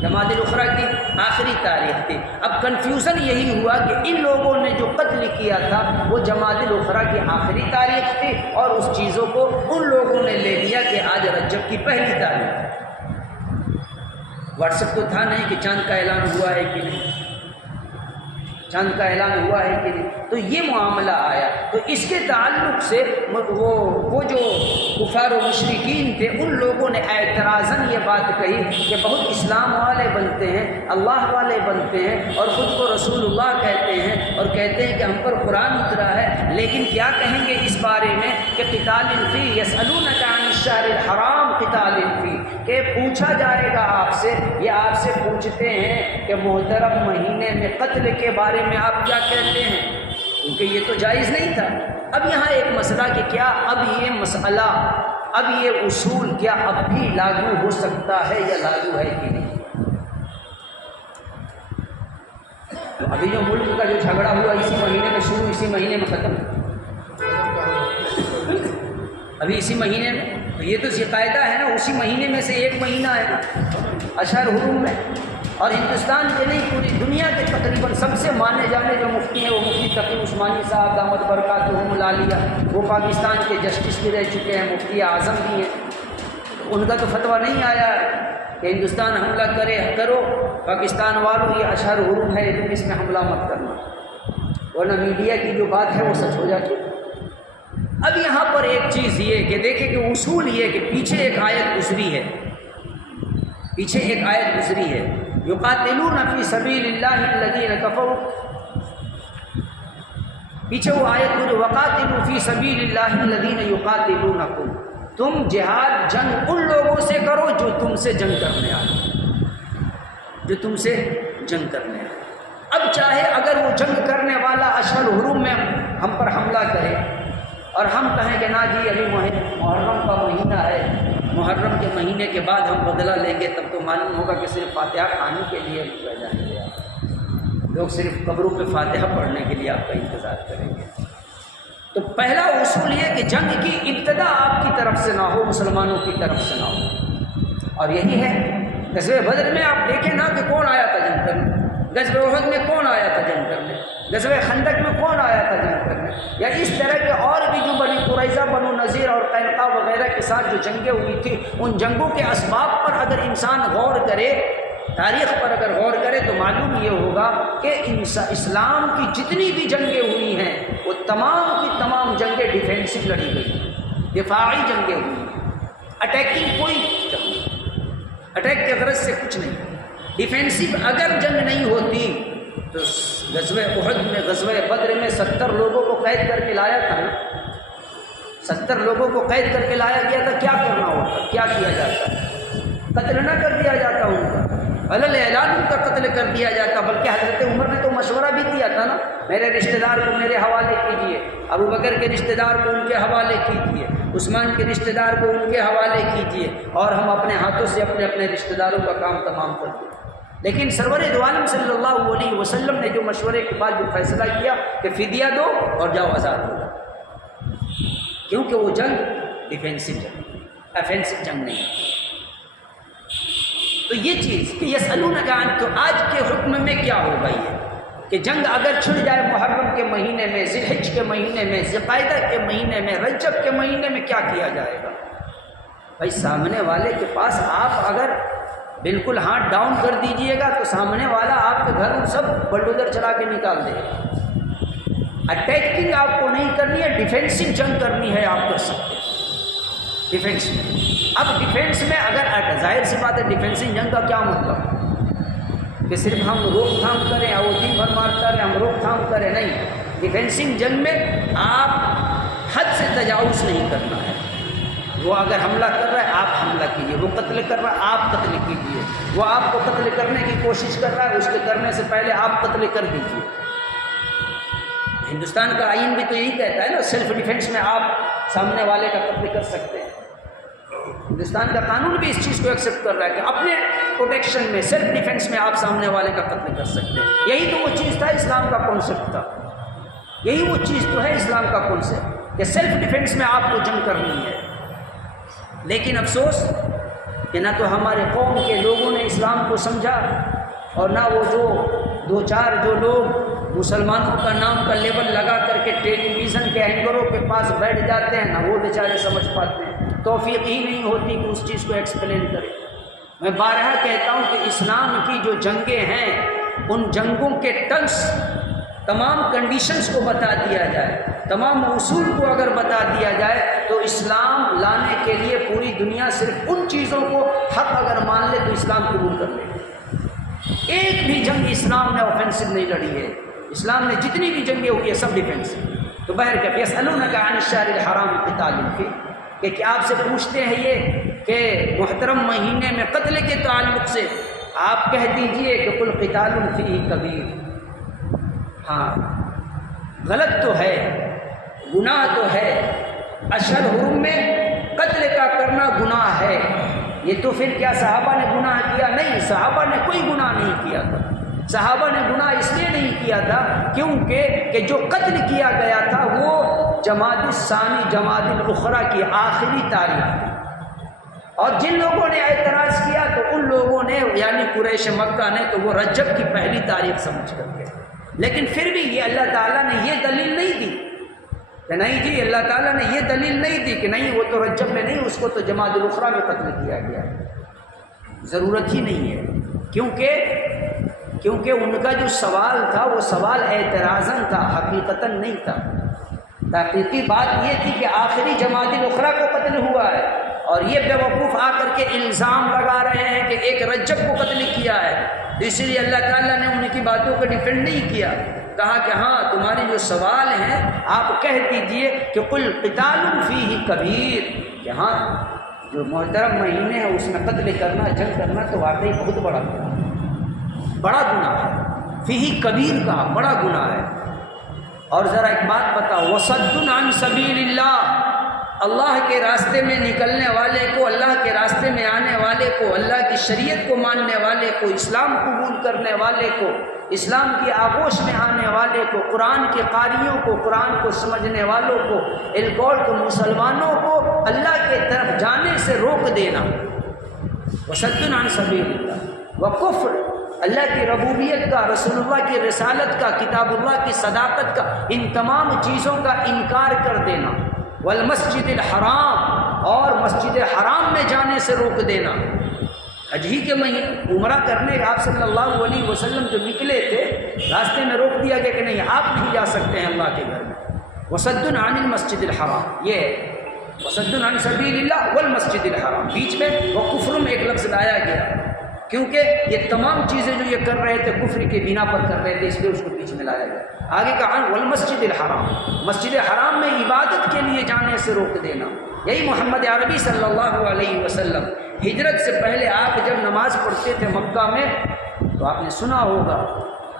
جمادی الاخری کی آخری تاریخ تھی۔ اب کنفیوژن یہی ہوا کہ ان لوگوں نے جو قتل کیا تھا وہ جمادی الاخری کی آخری تاریخ تھی اور اس چیزوں کو ان لوگوں نے لے لیا کہ آج رجب کی پہلی تاریخ ہے۔ واٹس ایپ تو تھا نہیں کہ چاند کا اعلان ہوا ہے کہ نہیں، چاند کا اعلان ہوا ہے کہ نہیں، تو یہ معاملہ آیا۔ تو اس کے تعلق سے وہ جو کفار و مشرکین تھے ان لوگوں نے اعتراضاً یہ بات کہی کہ بہت اسلام والے بنتے ہیں، اللہ والے بنتے ہیں اور خود کو رسول اللہ کہتے ہیں اور کہتے ہیں کہ ہم پر قرآن اترا ہے، لیکن کیا کہیں گے اس بارے میں کہ قتال فی یسألونک عن الشہر الحرام قتال فی، کہ پوچھا جائے گا آپ سے، یہ آپ سے پوچھتے ہیں کہ محترم مہینے میں قتل کے بارے میں آپ کیا کہتے ہیں، کیونکہ یہ تو جائز نہیں تھا۔ اب یہاں ایک مسئلہ کہ کیا اب یہ مسئلہ، اب یہ اصول کیا اب بھی لاگو ہو سکتا ہے یا لاگو ہے کہ نہیں؟ تو ابھی جو ملک کا جو جھگڑا ہوا اسی مہینے میں شروع، اسی مہینے میں ختم، ابھی اسی مہینے میں، تو یہ تو قاعدہ ہے نا، اسی مہینے میں سے ایک مہینہ ہے نا اشہر حرم میں، اور ہندوستان کے نہیں پوری دنیا کے تقریباً سب سے مانے جانے جو مفتی ہیں وہ مفتی تقی عثمانی صاحب دامت برکاتہم العالیہ، وہ پاکستان کے جسٹس بھی رہ چکے ہیں، مفتی اعظم بھی ہیں، ان کا تو فتویٰ نہیں آیا ہے کہ ہندوستان حملہ کرو پاکستان والوں، یہ اشہر حرم ہے لیکن اس میں حملہ مت کرنا، ورنہ میڈیا کی جو بات ہے وہ سچ ہو جاتی ہے۔ اب یہاں پر ایک چیز یہ کہ دیکھیں کہ اصول یہ کہ پیچھے ایک آیت گزری ہے، پیچھے ایک آیت گزری ہے، یقاتلون فی سبیل اللہ الذین کفروا، پیچھے وہ آیت گزری وقاتلوا فی سبیل اللہ الذین یقاتلونکم، تم جہاد جنگ ان لوگوں سے کرو جو تم سے جنگ کرنے آئے، جو تم سے جنگ کرنے آئے۔ اب چاہے اگر وہ جنگ کرنے والا اشہر حرم میں ہم پر حملہ کرے اور ہم کہیں کہ نا جی ابھی محرم کا مہینہ ہے، محرم کے مہینے کے بعد ہم بدلہ لیں گے، تب تو معلوم ہوگا کہ صرف فاتحہ کھانے کے لیے رہ جائیں گے، لوگ صرف قبروں پہ فاتحہ پڑھنے کے لیے آپ کا انتظار کریں گے۔ تو پہلا اصول یہ کہ جنگ کی ابتدا آپ کی طرف سے نہ ہو، مسلمانوں کی طرف سے نہ ہو، اور یہی ہے غزوہ بدر میں آپ دیکھیں نا کہ کون آیا تھا جنگ کرنے، غزوہ احد میں کون آیا تھا جنگ کرنے، غزوہ خندق میں کون آیا تھا جنگ کرنے، یا اس طرح کے اور بھی جو بنی قریظہ، بنو نذیر اور قینقاع وغیرہ کے ساتھ جو جنگیں ہوئی تھی، ان جنگوں کے اسباب پر اگر انسان غور کرے، تاریخ پر اگر غور کرے تو معلوم یہ ہوگا کہ اسلام کی جتنی بھی جنگیں ہوئی ہیں وہ تمام کی تمام جنگیں ڈیفینسو لڑی گئی، دفاعی جنگیں ہوئی، اٹیکنگ کوئی جنگ نہیں، اٹیک کے غرض سے کچھ نہیں، ڈیفینسو اگر جنگ نہیں ہوتی تو غزوہ احد میں، غزوہ بدر میں 70 لوگوں کو قید کر کے لایا تھا نا، 70 لوگوں کو قید کر کے لایا گیا تھا، کیا کرنا ہوتا، کیا کیا جاتا، قتل نہ کر دیا جاتا ان کا، علل اعلان ان کا قتل کر دیا جاتا، بلکہ حضرت عمر نے تو مشورہ بھی کیا تھا نا، میرے رشتہ دار کو میرے حوالے کیجیے، ابو بکر کے رشتہ دار کو ان کے حوالے کیجیے، عثمان کے رشتہ دار کو ان کے حوالے کیجیے، اور ہم اپنے ہاتھوں سے اپنے اپنے رشتہ داروں کا کام تمام کر دیں۔ لیکن سرور دو عالم صلی اللہ علیہ وسلم نے جو مشورے کے بعد جو فیصلہ کیا کہ فدیہ دو اور جاؤ آزاد ہو جاؤ، کیونکہ وہ جنگ ڈیفینسو جنگ، افینسو جنگ نہیں۔ تو یہ چیز کہ یسألونک عن، تو آج کے حکم میں کیا ہوگا یہ کہ جنگ اگر چھڑ جائے محرم کے مہینے میں، ذی الحج کے مہینے میں، ذی القعدہ کے مہینے میں، رجب کے مہینے میں، کیا کیا جائے گا؟ بھائی سامنے والے کے پاس آپ اگر بالکل ہاتھ ڈاؤن کر دیجئے گا تو سامنے والا آپ کے گھر سب بلڈوزر چلا کے نکال دے گا۔ اٹیکنگ آپ کو نہیں کرنی ہے، ڈیفینسو جنگ کرنی ہے، آپ کر سکتے ہیں ڈیفینس میں۔ اب ڈیفینس میں اگر ظاہر سی بات ہے ڈیفینسو جنگ کا کیا مطلب کہ صرف ہم روک تھام کریں، اور وہ دن بھر مارتا رہے ہم روک تھام کریں، نہیں، ڈیفینسو جنگ میں آپ حد سے تجاوز نہیں کرنا ہے، وہ اگر حملہ کر رہا ہے آپ حملہ کیجیے، وہ قتل کر رہا ہے آپ قتل کیجیے، وہ آپ کو قتل کرنے کی کوشش کر رہا ہے اس کے کرنے سے پہلے آپ قتل کر دیجیے۔ ہندوستان کا آئین بھی تو یہی کہتا ہے نا، سیلف ڈیفینس میں آپ سامنے والے کا قتل کر سکتے ہیں۔ ہندوستان کا قانون بھی اس چیز کو ایکسیپٹ کر رہا ہے کہ اپنے پروٹیکشن میں، سیلف ڈیفینس میں آپ سامنے والے کا قتل کر سکتے ہیں۔ یہی تو وہ چیز تھا، اسلام کا کانسیپٹ تھا، یہی وہ چیز تو ہے اسلام کا کانسیپٹ کہ سیلف ڈیفینس میں آپ کو جنگ کرنی ہے۔ لیکن افسوس کہ نہ تو ہمارے قوم کے لوگوں نے اسلام کو سمجھا، اور نہ وہ جو دو چار جو لوگ مسلمانوں کا نام کا لیبل لگا کر کے ٹیلی ویژن کے اینکروں کے پاس بیٹھ جاتے ہیں، نہ وہ بیچارے سمجھ پاتے ہیں، توفیق ہی نہیں ہوتی کہ اس چیز کو ایکسپلین کرے۔ میں بارہا کہتا ہوں کہ اسلام کی جو جنگیں ہیں ان جنگوں کے ٹرمس، تمام کنڈیشنز کو بتا دیا جائے، تمام اصول کو اگر بتا دیا جائے تو اسلام لانے کے لیے پوری دنیا صرف ان چیزوں کو حق اگر مان لے تو اسلام قبول کر لے۔ ایک بھی جنگ اسلام نے آفینسو نہیں لڑی ہے، اسلام نے جتنی بھی جنگیں ہوئی ہیں سب ڈیفینس۔ تو بہرکیف یسألونک عن الشہر الحرام قتال فیہ، کہ آپ سے پوچھتے ہیں یہ کہ محترم مہینے میں قتل کے تعلق سے آپ کہہ دیجئے کہ قل قتال فیہ کبیر۔ ہاں غلط تو ہے، گناہ تو ہے، اشہر حرم میں قتل کا کرنا گناہ ہے۔ یہ تو پھر کیا صحابہ نے گناہ کیا؟ نہیں، صحابہ نے کوئی گناہ نہیں کیا تھا۔ صحابہ نے گناہ اس لیے نہیں کیا تھا کیونکہ کہ جو قتل کیا گیا تھا وہ جمادی الثانی جمادی الاخری کی آخری تاریخ تھی، اور جن لوگوں نے اعتراض کیا تو ان لوگوں نے یعنی قریش مکہ نے تو وہ رجب کی پہلی تاریخ سمجھ کر کے، لیکن پھر بھی یہ اللہ تعالیٰ نے یہ دلیل نہیں دی کہ نہیں جی، اللہ تعالیٰ نے یہ دلیل نہیں دی کہ نہیں وہ تو رجب میں نہیں، اس کو تو جمادی الاخری میں قتل کیا گیا، ضرورت ہی نہیں ہے، کیونکہ ان کا جو سوال تھا وہ سوال اعتراضاً تھا، حقیقتاً نہیں تھا۔ تحقیقی بات یہ تھی کہ آخری جمادی الاخری کو قتل ہوا ہے، اور یہ بیوقوف آ کر کے الزام لگا رہے ہیں کہ ایک رجب کو قتل کیا ہے، تو اسی لیے اللہ تعالیٰ نے ان کی باتوں کو ڈیفینڈ نہیں کیا، کہا کہ ہاں تمہاری جو سوال ہیں آپ کہہ دیجئے کہ قل قتال فیہ کبیر، کہ ہاں جو محترم مہینے ہیں اس میں قتل کرنا، جنگ کرنا تو واقعی بہت بڑا گناہ ہے، بڑا گناہ ہے، فیہ کبیر کا بڑا گناہ ہے۔ اور ذرا ایک بات بتاؤ، وصد عن سبیل اللہ، اللہ کے راستے میں نکلنے والے کو، اللہ کے راستے میں آنے والے کو، اللہ کی شریعت کو ماننے والے کو، اسلام قبول کرنے والے کو، اسلام کی آغوش میں آنے والے کو، قرآن کے قاریوں کو، قرآن کو سمجھنے والوں کو، الکول کو، مسلمانوں کو اللہ کے طرف جانے سے روک دینا، وصد عن سبیل اللہ، وکفر اللہ کی ربوبیت کا، رسول اللہ کی رسالت کا، کتاب اللہ کی صداقت کا، ان تمام چیزوں کا انکار کر دینا، والمسجد الحرام، اور مسجد حرام میں جانے سے روک دینا۔ حج ہی کے مہینے عمرہ کرنے آپ صلی اللہ علیہ وسلم جو نکلے تھے، راستے میں روک دیا گیا کہ نہیں آپ نہیں جا سکتے ہیں اللہ کے گھر میں۔ وصد عن المسجد الحرام، یہ ہے وصد عن سبیل اللہ والمسجد الحرام، بیچ میں وکفر میں ایک لفظ لایا گیا کیونکہ یہ تمام چیزیں جو یہ کر رہے تھے کفر کے بنا پر کر رہے تھے، اس لیے اس کو بیچ میں لایا گیا۔ آگے کہا والمسجد الحرام، مسجد حرام میں عبادت کے لیے جانے سے روک دینا۔ یہی محمد عربی صلی اللہ علیہ وسلم ہجرت سے پہلے آپ جب نماز پڑھتے تھے مکہ میں تو آپ نے سنا ہوگا،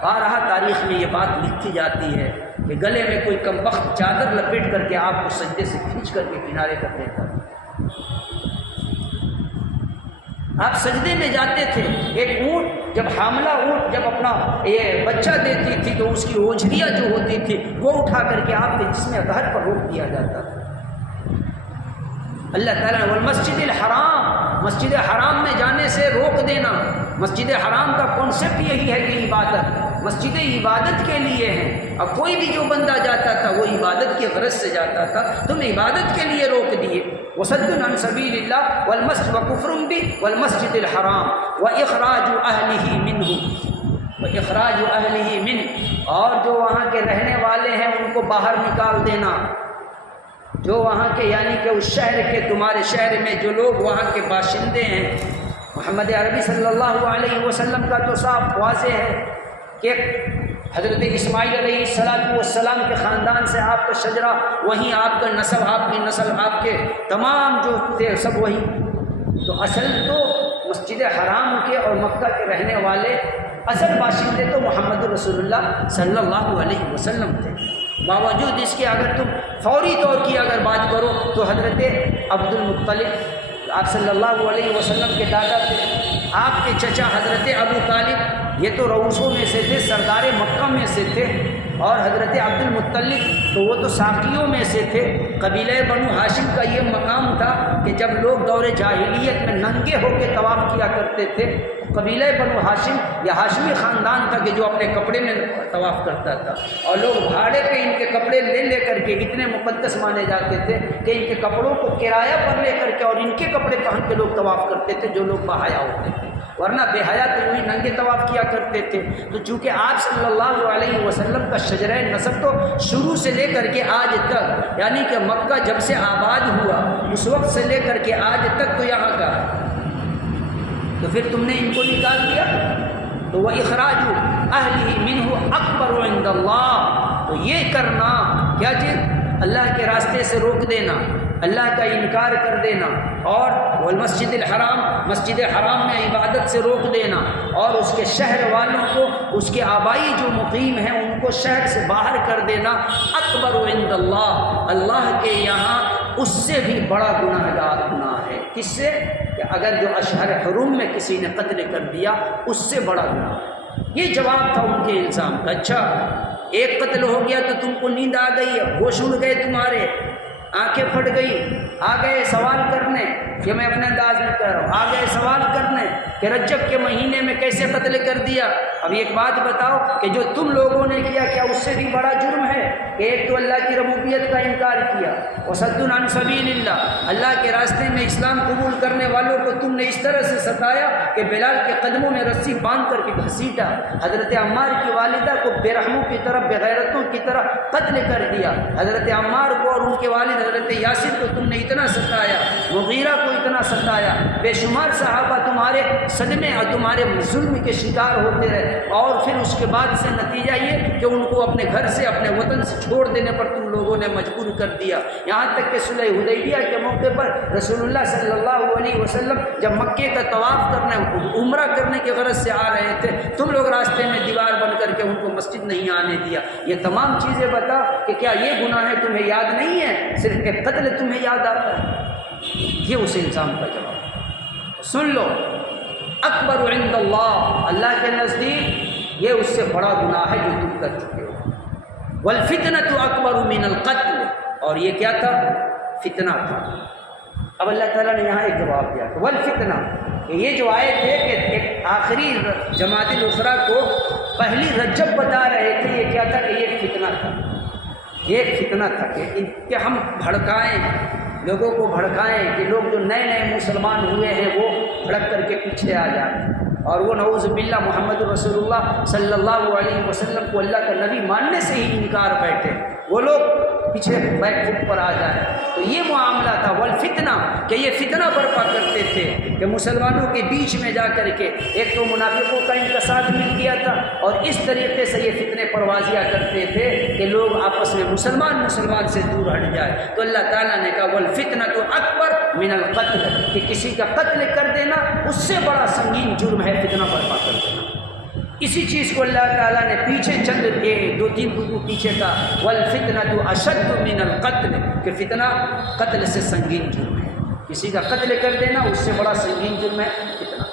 بارہا تاریخ میں یہ بات لکھی جاتی ہے کہ گلے میں کوئی کمبخت چادر لپیٹ کر کے آپ کو سجدے سے کھینچ کر کے کنارے کر دیتا۔ آپ سجدے میں جاتے تھے، ایک اونٹ جب حاملہ اونٹ جب اپنا یہ بچہ دیتی تھی تو اس کی اوجھریاں جو ہوتی تھی وہ اٹھا کر کے آپ کے جسم اطہر پر روک دیا جاتا تھا۔ اللہ تعالیٰ نے والمسجد الحرام، مسجد حرام میں جانے سے روک دینا۔ مسجد حرام کا کانسیپٹ یہی ہے کہ عبادت، مسجد عبادت کے لیے ہے، اب کوئی بھی جو بندہ جاتا تھا وہ عبادت کی غرض سے جاتا تھا، تم عبادت کے لیے روک دیے۔ وصد عن سبیل اللہ والمسجد وکفر بھی والمسجد الحرام واخراج اہلہ منہ، واخراج اہلہ منہ، اور جو وہاں کے رہنے والے ہیں ان کو باہر نکال دینا، جو وہاں کے یعنی کہ اس شہر کے، تمہارے شہر میں جو لوگ وہاں کے باشندے ہیں۔ محمد عربی صلی اللہ علیہ وسلم کا تو صاف واضح ہے کہ حضرت اسماعیل علیہ السلام کے خاندان سے آپ کا شجرہ وہیں، آپ کا نسل، آپ کی نسل، آپ کے تمام جو تھے سب وہی. تو اصل تو مسجد حرام کے اور مکہ کے رہنے والے اصل باشندے تو محمد رسول اللہ صلی اللہ علیہ وسلم تھے. باوجود اس کے اگر تم فوری طور کی اگر بات کرو تو حضرت عبد المطلب آپ صلی اللہ علیہ وسلم کے دادا تھے. آپ کے چچا حضرت ابو طالب یہ تو رؤوسوں میں سے تھے، سردار مکہ میں سے تھے. اور حضرت عبد المطلب تو وہ تو ساقیوں میں سے تھے. قبیلہ بنو ہاشم کا یہ مقام تھا کہ جب لوگ دور جاہلیت میں ننگے ہو کے طواف کیا کرتے تھے، قبیلہ بنو ہاشم یا ہاشمی خاندان تھا کہ جو اپنے کپڑے میں طواف کرتا تھا. اور لوگ بھاڑے پہ ان کے کپڑے لے کر کے اتنے مقدس مانے جاتے تھے کہ ان کے کپڑوں کو کرایہ پر لے کر کے اور ان کے کپڑے پہن کے لوگ طواف کرتے تھے جو لوگ باحیا ہوتے تھے، ورنہ بے حیا تو یوں ہی ننگے طواف کیا کرتے تھے. تو چونکہ آپ صلی اللہ علیہ وسلم کا شجرہ نسب تو شروع سے لے کر کے آج تک، یعنی کہ مکہ جب سے آباد ہوا اس وقت سے لے کر کے آج تک تو یہاں کا، تو پھر تم نے ان کو نکال دیا. تو وہ اخراج اہلہ منہ اکبر عند اللہ، تو یہ کرنا کیا چیز؟ اللہ کے راستے سے روک دینا، اللہ کا انکار کر دینا، اور والمسجد الحرام، مسجد حرام میں عبادت سے روک دینا، اور اس کے شہر والوں کو، اس کے آبائی جو مقیم ہیں ان کو شہر سے باہر کر دینا، اکبر عند اللہ، اللہ کے یہاں اس سے بھی بڑا گناہ ہے. کس سے؟ کہ اگر جو اشہر حرم میں کسی نے قتل کر دیا اس سے بڑا گناہ ہے. یہ جواب تھا ان کے الزام کا. اچھا ایک قتل ہو گیا تو تم کو نیند آ گئی، ہوش اڑ گئے تمہارے، آنکھیں پھٹ گئی، آ گئے سوال کرنے، یہ میں اپنے انداز میں کہہ رہا ہوں، آ گئے سوال کرنے کہ رجب کے مہینے میں کیسے قتل کر دیا. اب ایک بات بتاؤ کہ جو تم لوگوں نے کیا کیا اس سے بھی بڑا جرم ہے کہ ایک تو اللہ کی ربوبیت کا انکار کیا، وصد عن سبیل اللہ، اللہ کے راستے میں اسلام قبول کرنے والوں کو تم نے اس طرح سے ستایا کہ بلال کے قدموں میں رسی باندھ کر کے گھسیٹا، حضرت عمار کی والدہ کو بے رحموں کی طرح، بے غیرتوں کی طرح قتل کر دیا، حضرت عمار کو اور ان کے والد حضرت یاسر کو تم نے اتنا ستایا، مغیرہ کو اتنا ستایا، بے شمار صحابہ تمہارے صدمے اور تمہارے ظلم کے شکار ہوتے رہے. اور پھر اس کے بعد سے نتیجہ یہ کہ ان کو اپنے گھر سے، اپنے وطن سے چھوڑ دینے پر تم لوگوں نے مجبور کر دیا. یہاں تک کہ صلح حدیبیہ کے موقع پر رسول اللہ صلی اللہ علیہ وسلم جب مکے کا طواف کرنے، عمرہ کرنے کی غرض سے آ رہے تھے، تم لوگ راستے میں دیوار بن کر کے ان کو مسجد نہیں آنے دیا. یہ تمام چیزیں بتا کہ کیا یہ گناہ تمہیں یاد نہیں ہے، صرف ایک قتل تمہیں یاد آتا ہے؟ یہ اس الزام کا جواب. سن لو، اکبر عند اللہ، اللہ کے نزدیک یہ اس سے بڑا گناہ ہے جو تم کر چکے ہو. والفتنۃ اکبر من القتل، اور یہ کیا تھا؟ فتنہ تھا. اب اللہ تعالیٰ نے یہاں ایک جواب دیا کہ والفتنہ، یہ جو آیت ہے کہ ایک آخری جماعت الاخری کو پہلی رجب بتا رہے تھے، یہ کیا تھا کہ یہ فتنہ تھا. یہ ایک فتنہ تھا کہ ہم بھڑکائیں، لوگوں کو بھڑکائیں کہ لوگ جو نئے نئے مسلمان ہوئے ہیں وہ بھڑک کر کے پیچھے آ جائیں، اور وہ نعوذ باللہ محمد رسول اللہ صلی اللہ علیہ وسلم کو اللہ کا نبی ماننے سے ہی انکار بیٹھے، وہ لوگ پیچھے بیک فٹ پر آ جائیں. تو یہ معاملہ تھا والفتنہ، کہ یہ فتنہ برپا کرتے تھے کہ مسلمانوں کے بیچ میں جا کر کے ایک تو منافقوں کا ان کا ساتھ مل گیا تھا، اور اس طریقے سے یہ فتنے پروازیاں کرتے تھے کہ لوگ آپس میں مسلمان سے دور ہٹ جائے. تو اللہ تعالیٰ نے کہا والفتنۃ اکبر من القتل، کہ کسی کا قتل کر دینا اس سے بڑا سنگین جرم ہے فتنہ برپا کر دینا. اسی چیز کو اللہ تعالیٰ نے پیچھے چند دو تین رکوع پیچھے کا والفتنۃ اشد من القتل، کہ فتنہ قتل سے سنگین جرم ہے. کسی کا قتل کر دینا اس سے بڑا سنگین جرم ہے فتنہ.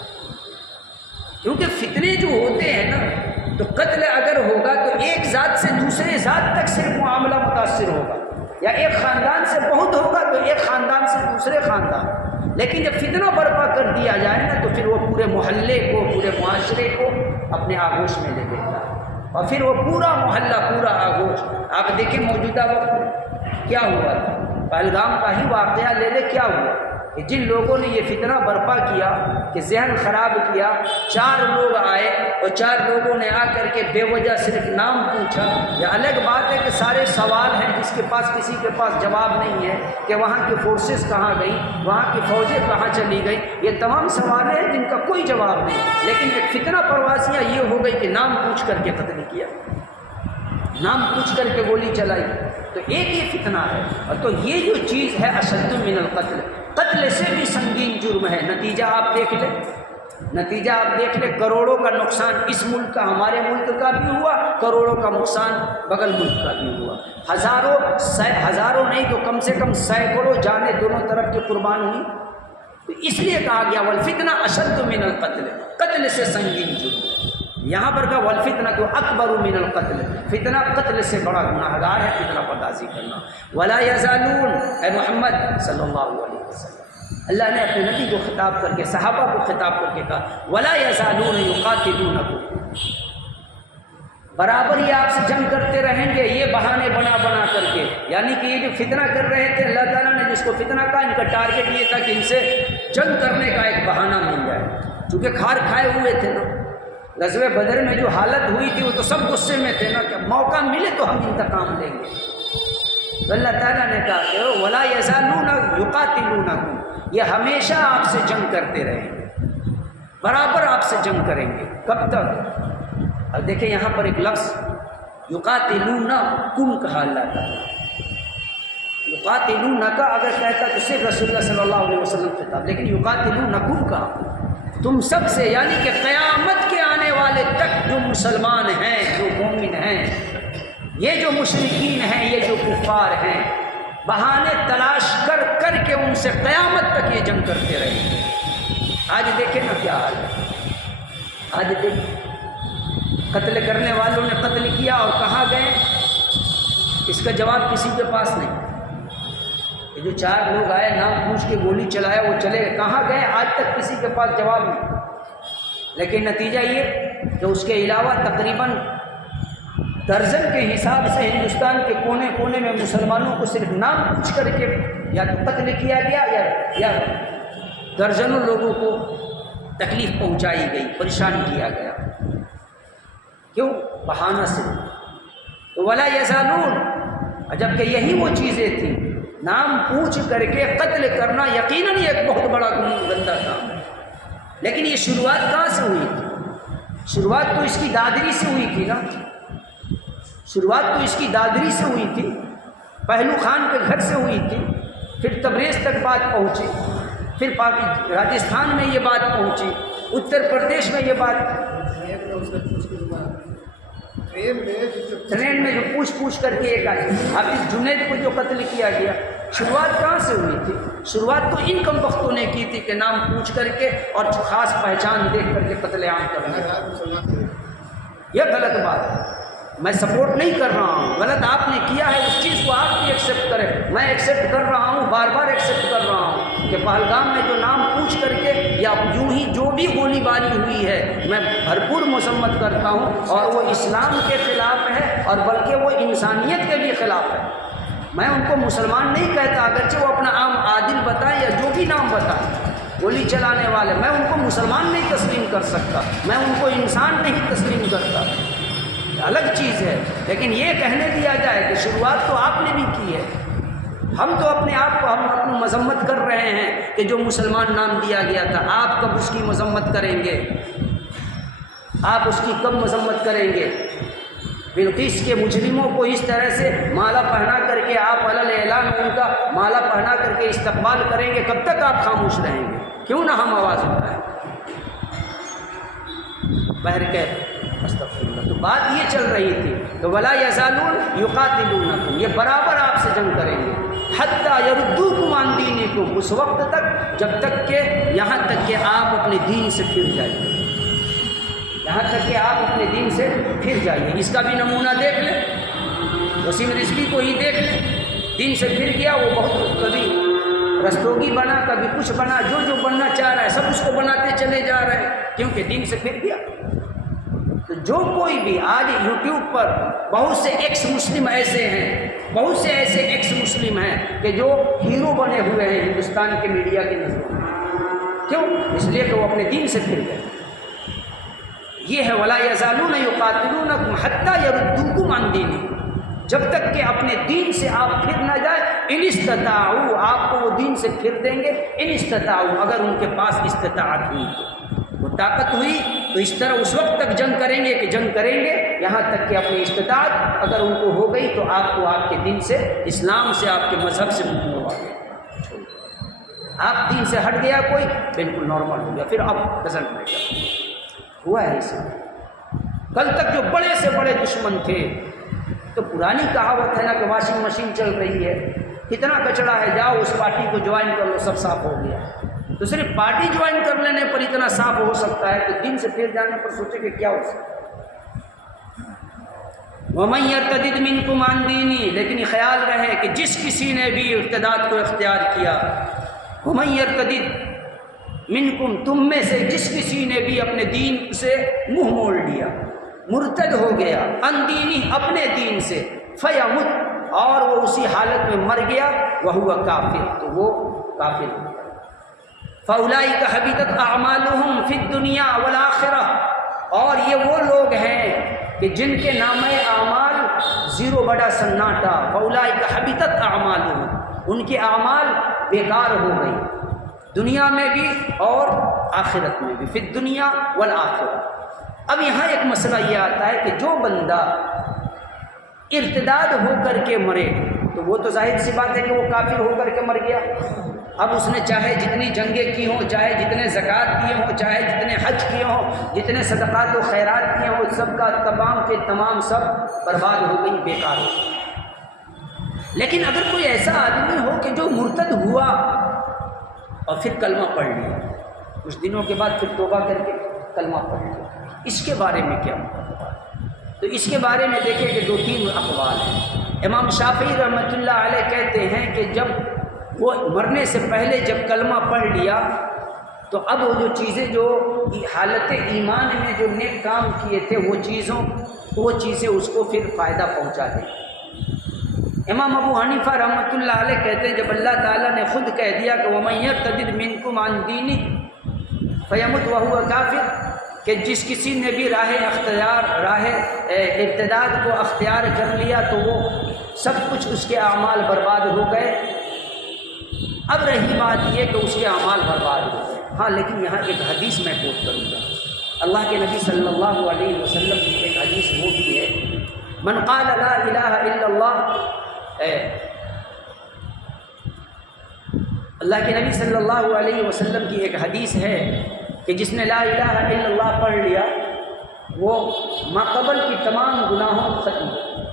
کیونکہ فتنے جو ہوتے ہیں نا، تو قتل اگر ہوگا تو ایک ذات سے دوسرے ذات تک صرف معاملہ متاثر ہوگا، یا ایک خاندان سے بہت ہوگا تو ایک خاندان سے دوسرے خاندان. لیکن جب فتنہ برپا کر دیا جائے نا تو پھر وہ پورے محلے کو، پورے معاشرے کو اپنے آغوش میں لے لیتا ہے، اور پھر وہ پورا محلہ، پورا آغوش. آپ دیکھیں موجودہ وقت میں کیا ہوا تھا، پہلگام کا ہی واقعہ لے لے، کیا ہوا کہ جن لوگوں نے یہ فتنہ برپا کیا، کہ ذہن خراب کیا، 4 لوگ آئے اور 4 لوگوں نے آ کر کے بے وجہ صرف نام پوچھا. یہ الگ بات ہے کہ سارے سوال ہیں جس کے پاس کسی کے پاس جواب نہیں ہے کہ وہاں کی فورسز کہاں گئی، وہاں کی فوجیں کہاں چلی گئی. یہ تمام سوال ہیں جن کا کوئی جواب نہیں، لیکن ایک فتنہ پروازیاں یہ ہو گئی کہ نام پوچھ کر کے قتل کیا. نام پوچھ کر کے گولی چلائی، تو ایک یہ فتنہ ہے۔ اور تو یہ جو چیز ہے اشد من القتل، قتل سے بھی سنگین جرم ہے۔ نتیجہ آپ دیکھ لیں، نتیجہ آپ دیکھ لیں، کروڑوں کا نقصان اس ملک کا، ہمارے ملک کا بھی ہوا، کروڑوں کا نقصان بغل ملک کا بھی ہوا، ہزاروں نہیں تو کم سے کم سینکڑوں جانیں دونوں طرف کی قربان ہوئی۔ تو اس لیے کہا گیا والفتنہ اشد من القتل، قتل سے سنگین جرم۔ یہاں پر کہا والفتنہ تو اکبر من القتل، فتنہ قتل سے بڑا گناہ گار ہے فتنہ پردازی کرنا۔ ولا یزالون، اے محمد صلی اللہ علیہ وسلم، اللہ نے اپنے نبی کو خطاب کر کے، صحابہ کو خطاب کر کے کہا ولا یزالون یقاتلونکم، برابر یہ آپ سے جنگ کرتے رہیں گے، یہ بہانے بنا بنا کر کے، یعنی کہ یہ جو فتنہ کر رہے تھے، اللہ تعالیٰ نے جس کو فتنہ کہا، ان کا ٹارگٹ یہ تھا کہ ان سے جنگ کرنے کا ایک بہانہ مل جائے، چونکہ کھار کھائے ہوئے تھے نا۔ غزوہ بدر میں جو حالت ہوئی تھی وہ تو سب غصے میں تھے نا، کہ موقع ملے تو ہم انتقام لیں گے۔ تو اللہ تعالیٰ نے کہا کہ ولا یزالون یقاتلونکم، یہ ہمیشہ آپ سے جنگ کرتے رہیں گے، برابر آپ سے جنگ کریں گے۔ کب تک؟ اور دیکھیں یہاں پر ایک لفظ یقاتلونکم کہا اللہ تعالیٰ، یقاتلونک اگر کہتا تو صرف رسول اللہ صلی اللہ علیہ وسلم خطاب، لیکن یقاتلونکم کہا تم سب سے، یعنی کہ قیامت کے آنے والے تک جو مسلمان ہیں، جو مومن ہیں، یہ جو مشرکین ہیں، یہ جو کفار ہیں، بہانے تلاش کر کر کے ان سے قیامت تک یہ جنگ کرتے رہیں گے۔ آج دیکھیں نا کیا حال ہے، آج دیکھیں قتل کرنے والوں نے قتل کیا اور کہاں گئے، اس کا جواب کسی کے پاس نہیں۔ یہ جو 4 لوگ آئے نام پوچھ کے گولی چلایا وہ چلے گئے، کہاں گئے آج تک کسی کے پاس جواب نہیں۔ لیکن نتیجہ یہ کہ اس کے علاوہ تقریباً درجن کے حساب سے ہندوستان کے کونے کونے میں مسلمانوں کو صرف نام پوچھ کر کے یا تو قتل کیا گیا یا درجنوں لوگوں کو تکلیف پہنچائی گئی، پریشان کیا گیا۔ کیوں؟ بہانہ سے۔ تو ولا یزالون، جبکہ یہی وہ چیزیں تھیں، نام پوچھ کر کے قتل کرنا یقیناً یہ ایک بہت بڑا گندا کام ہے، لیکن یہ شروعات کہاں سے ہوئی تھی؟ شروعات تو اس کی دادری سے ہوئی تھی نا، شروعات تو اس کی دادری سے ہوئی تھی، پہلو خان کے گھر سے ہوئی تھی، پھر تبریز تک بات پہنچی، پھر راجستھان میں یہ بات پہنچی، اتر پردیش میں یہ بات، ٹرین میں جو پوچھ کر کے ایک آئی، حافظ جنید کو جو قتل کیا گیا، شروعات کہاں سے ہوئی تھی؟ شروعات تو ان کم وقتوں نے کی تھی کہ نام پوچھ کر کے اور خاص پہچان دیکھ کر کے قتل عام کرنا۔ یہ غلط بات ہے، میں سپورٹ نہیں کر رہا ہوں، غلط آپ نے کیا ہے، اس چیز کو آپ بھی ایکسیپٹ کریں، میں ایکسیپٹ کر رہا ہوں، بار بار ایکسیپٹ کر رہا ہوں کہ پہلگام میں جو نام پوچھ کر کے یا یوں ہی جو بھی گولی باری ہوئی ہے، میں بھرپور مذمت کرتا ہوں، اور وہ اسلام کے خلاف ہے اور بلکہ وہ انسانیت کے بھی خلاف ہے۔ میں ان کو مسلمان نہیں کہتا، اگرچہ وہ اپنا عام عادل بتائیں یا جو بھی نام بتائیں، گولی چلانے والے، میں ان کو مسلمان نہیں تسلیم کر سکتا، میں ان کو انسان نہیں تسلیم کرتا، الگ چیز ہے۔ لیکن یہ کہنے دیا جائے کہ شروعات تو آپ نے بھی کی ہے، ہم تو اپنے آپ کو ہم اپنی مذمت کر رہے ہیں کہ جو مسلمان نام دیا گیا تھا، آپ کب اس کی مذمت کریں گے؟ آپ اس کی کب مذمت کریں گے؟ بلقیس کے مجرموں کو اس طرح سے مالا پہنا کر کے آپ علل اعلان ان کا مالا پہنا کر کے استقبال کریں گے، کب تک آپ خاموش رہیں گے؟ کیوں نہ ہم آواز اٹھائیں؟ استغفر اللہ۔ تو بات یہ چل رہی تھی کہ ولا یزالون یقاتلونکم، یہ برابر آپ سے جنگ کریں گے، حتی یردوکم عن دینکم، اس وقت تک جب تک کہ یہاں تک کہ آپ اپنے دین سے پھر جائیے، یہاں تک کہ آپ اپنے دین سے پھر جائیے۔ اس کا بھی نمونہ دیکھ لیں، وسیم رضوی کو ہی دیکھ لیں، دین سے پھر گیا، وہ بہت کبھی رستوگی بنا، کبھی کچھ بنا، جو بننا چاہ رہا ہے سب اس کو بناتے چلے جا رہے ہیں، کیونکہ دین سے پھر گیا۔ تو جو کوئی بھی آج یوٹیوب پر بہت سے ایکس مسلم ایسے ہیں، بہت سے ایسے ایکس مسلم ہیں کہ جو ہیرو بنے ہوئے ہیں ہندوستان کے میڈیا کی نظروں میں، کیوں؟ اس لیے کہ وہ اپنے دین سے پھر گئے۔ یہ ہے ولا یزالون یقاتلونکم حتی یردوکم عن دینکم، جب تک کہ اپنے دین سے آپ پھر نہ جائیں، ان استطاعوا، آپ کو وہ دین سے پھر دیں گے، ان استطاعوا، اگر ان کے پاس استطاعت ہوئی تو، وہ طاقت ہوئی تو اس طرح اس وقت تک جنگ کریں گے کہ جنگ کریں گے یہاں تک کہ اپنی استطاعت اگر ان کو ہو گئی تو آپ کو آپ کے دین سے، اسلام سے، آپ کے مذہب سے منہ ہوا گیا، آپ دین سے ہٹ گیا کوئی، بالکل نارمل ہو گیا، پھر اب ڈزنٹ میٹر ہوا ہے اس میں۔ کل تک جو بڑے سے بڑے دشمن تھے، تو پرانی کہاوت ہے نا کہ واشنگ مشین چل رہی ہے، کتنا کچڑا ہے، جاؤ اس پارٹی کو جوائن کر لو، سب صاف ہو گیا۔ تو صرف پارٹی جوائن کر لینے پر اتنا صاف ہو سکتا ہے، تو دن سے پھر جانے پر سوچے کہ کیا ہو سکتا ہے۔ وَمَن يَرْتَدِدْ مِنكُمْ عَن دِينِهِ، لیکن خیال رہے کہ جس کسی نے بھی ارتداد کو اختیار کیا، وَمَن يَرْتَدِدْ مِنكُمْ، تم میں سے جس کسی نے بھی اپنے دین سے منہ موڑ لیا، مرتد ہو گیا، عن دِينِهِ، اپنے دین سے، فَيَمُتْ، اور وہ اسی حالت میں مر گیا، وَهُوَ کافر، تو وہ کافر ہو گیا۔ فَأُولَئِكَ حَبِطَتْ أَعْمَالُهُمْ فِي الدُّنْيَا وَالْآخِرَةِ، اور یہ وہ لوگ ہیں کہ جن کے نامہ اعمال زیرو بڑا سناٹا، فَأُولَئِكَ حَبِطَتْ أَعْمَالُهُمْ، ان کے اعمال بیکار ہو گئی، دنیا میں بھی اور آخرت میں بھی، فی الدنیا والآخرہ۔ اب یہاں ایک مسئلہ یہ آتا ہے کہ جو بندہ ارتداد ہو کر کے مرے تو وہ تو ظاہر سی بات ہے کہ وہ کافر ہو کر کے مر گیا۔ اب اس نے چاہے جتنی جنگیں کی ہوں، چاہے جتنے زکوٰۃ دیے ہوں، چاہے جتنے حج کیے ہوں، جتنے صدقات و خیرات کیے ہوں، سب کا تمام کے تمام سب برباد ہو گئی، بیکار ہو گئی۔ لیکن اگر کوئی ایسا آدمی ہو کہ جو مرتد ہوا اور پھر کلمہ پڑھ لیا، کچھ دنوں کے بعد پھر توبہ کر کے کلمہ پڑھ لیا، اس کے بارے میں کیا مطلب ہے؟ تو اس کے بارے میں دیکھیں کہ دو تین اقوال ہیں۔ امام شافعی رحمۃ اللہ علیہ کہتے ہیں کہ جب وہ مرنے سے پہلے جب کلمہ پڑھ لیا تو اب وہ جو چیزیں جو حالت ایمان میں جو نیک کام کیے تھے وہ چیزیں اس کو پھر فائدہ پہنچا دیں۔ امام ابو حنیفہ رحمۃ اللہ علیہ کہتے ہیں جب اللہ تعالیٰ نے خود کہہ دیا کہ وَمَن يَرْتَدِدْ مِنكُمْ عَن دِينِهِ فَيَمُتْ وَهُوَ كَافِرٌ، کہ جس کسی نے بھی راہ ارتداد کو اختیار کر لیا تو وہ سب کچھ اس کے اعمال برباد ہو گئے۔ اب رہی بات یہ کہ اس کے اعمال برباد ہو گئے، ہاں لیکن یہاں ایک حدیث میں کوٹ کروں گا، اللہ کے نبی صلی اللہ علیہ وسلم کی ایک حدیث وہ بھی ہے، من قال لا الہ الا اللہ، اللہ کے نبی صلی اللہ علیہ وسلم کی ایک حدیث ہے کہ جس نے لا الہ الا اللہ پڑھ لیا وہ ماقبل کی تمام گناہوں ختم ہو گئے،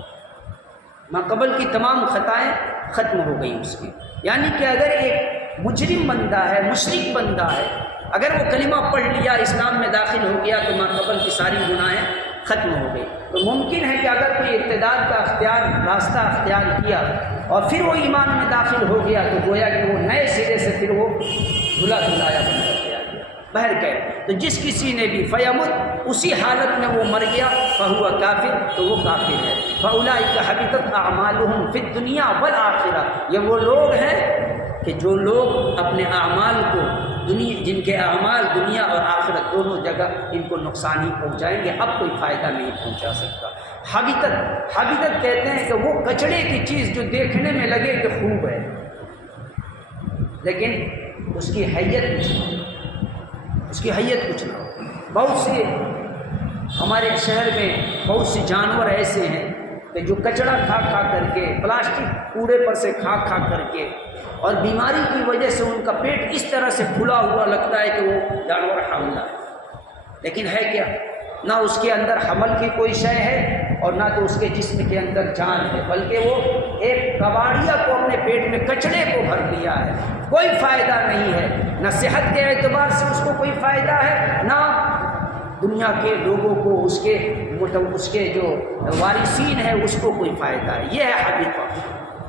ماقبل کی تمام خطائیں ختم ہو گئی اس کی۔ یعنی کہ اگر ایک مجرم بندہ ہے، مشرک بندہ ہے، اگر وہ کلمہ پڑھ لیا، اسلام میں داخل ہو گیا تو ماقبل کی ساری گناہیں ختم ہو گئی۔ تو ممکن ہے کہ اگر کوئی ارتداد کا راستہ اختیار کیا اور پھر وہ ایمان میں داخل ہو گیا تو گویا کہ وہ نئے سرے سے پھر وہ دھلا دھلایا بن کر کے آ گیا۔ بہرکیف تو جس کسی نے بھی فیمت، اسی حالت میں وہ مر گیا، فہو کافر، تو وہ کافر ہے۔ فاولئک حبطت اعمالہم فی الدنیا والآخرہ، یہ وہ لوگ ہیں کہ جو لوگ اپنے اعمال کو جن کے اعمال دنیا اور آخرت دونوں جگہ ان کو نقصان ہی پہنچائیں گے، اب کوئی فائدہ نہیں پہنچا سکتا۔ حبطت کہتے ہیں کہ وہ کچڑے کی چیز جو دیکھنے میں لگے کہ خوب ہے لیکن اس کی حیت کچھ نہ ہو۔ بہت سے ہمارے شہر میں بہت سے جانور ایسے ہیں کہ جو کچڑا کھا کھا کر کے، پلاسٹک کوڑے پر سے کھا کھا کر کے، اور بیماری کی وجہ سے ان کا پیٹ اس طرح سے پھلا ہوا لگتا ہے کہ وہ جانور حاملہ ہے، لیکن ہے کیا؟ نہ اس کے اندر حمل کی کوئی شے ہے اور نہ تو اس کے جسم کے اندر جان ہے، بلکہ وہ ایک کباڑیا کو اپنے پیٹ میں کچڑے کو بھر لیا ہے، کوئی فائدہ نہیں ہے، نہ صحت کے اعتبار سے اس کو کوئی فائدہ ہے، نہ دنیا کے لوگوں کو اس کے جو وارثین ہے اس کو کوئی فائدہ ہے۔ یہ ہے حبیطہ،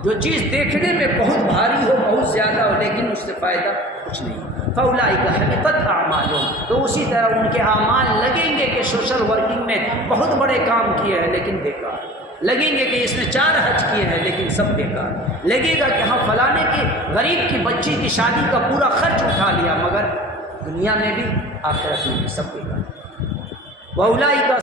جو چیز دیکھنے میں بہت بھاری ہو، بہت زیادہ ہو، لیکن اس سے فائدہ کچھ نہیں۔ فاولئک حبطت اعمالہم، تو اسی طرح ان کے اعمال لگیں گے کہ سوشل ورکنگ میں بہت بڑے کام کیے ہیں لیکن بیکار، لگیں گے کہ اس نے 4 حج کیے ہیں لیکن سب بیکار، لگے گا کہ ہاں فلانے کی غریب کی بچی کی شادی کا پورا خرچ اٹھا لیا، مگر دنیا میں بھی آخرت میں بھی سب بیکار۔ واولئک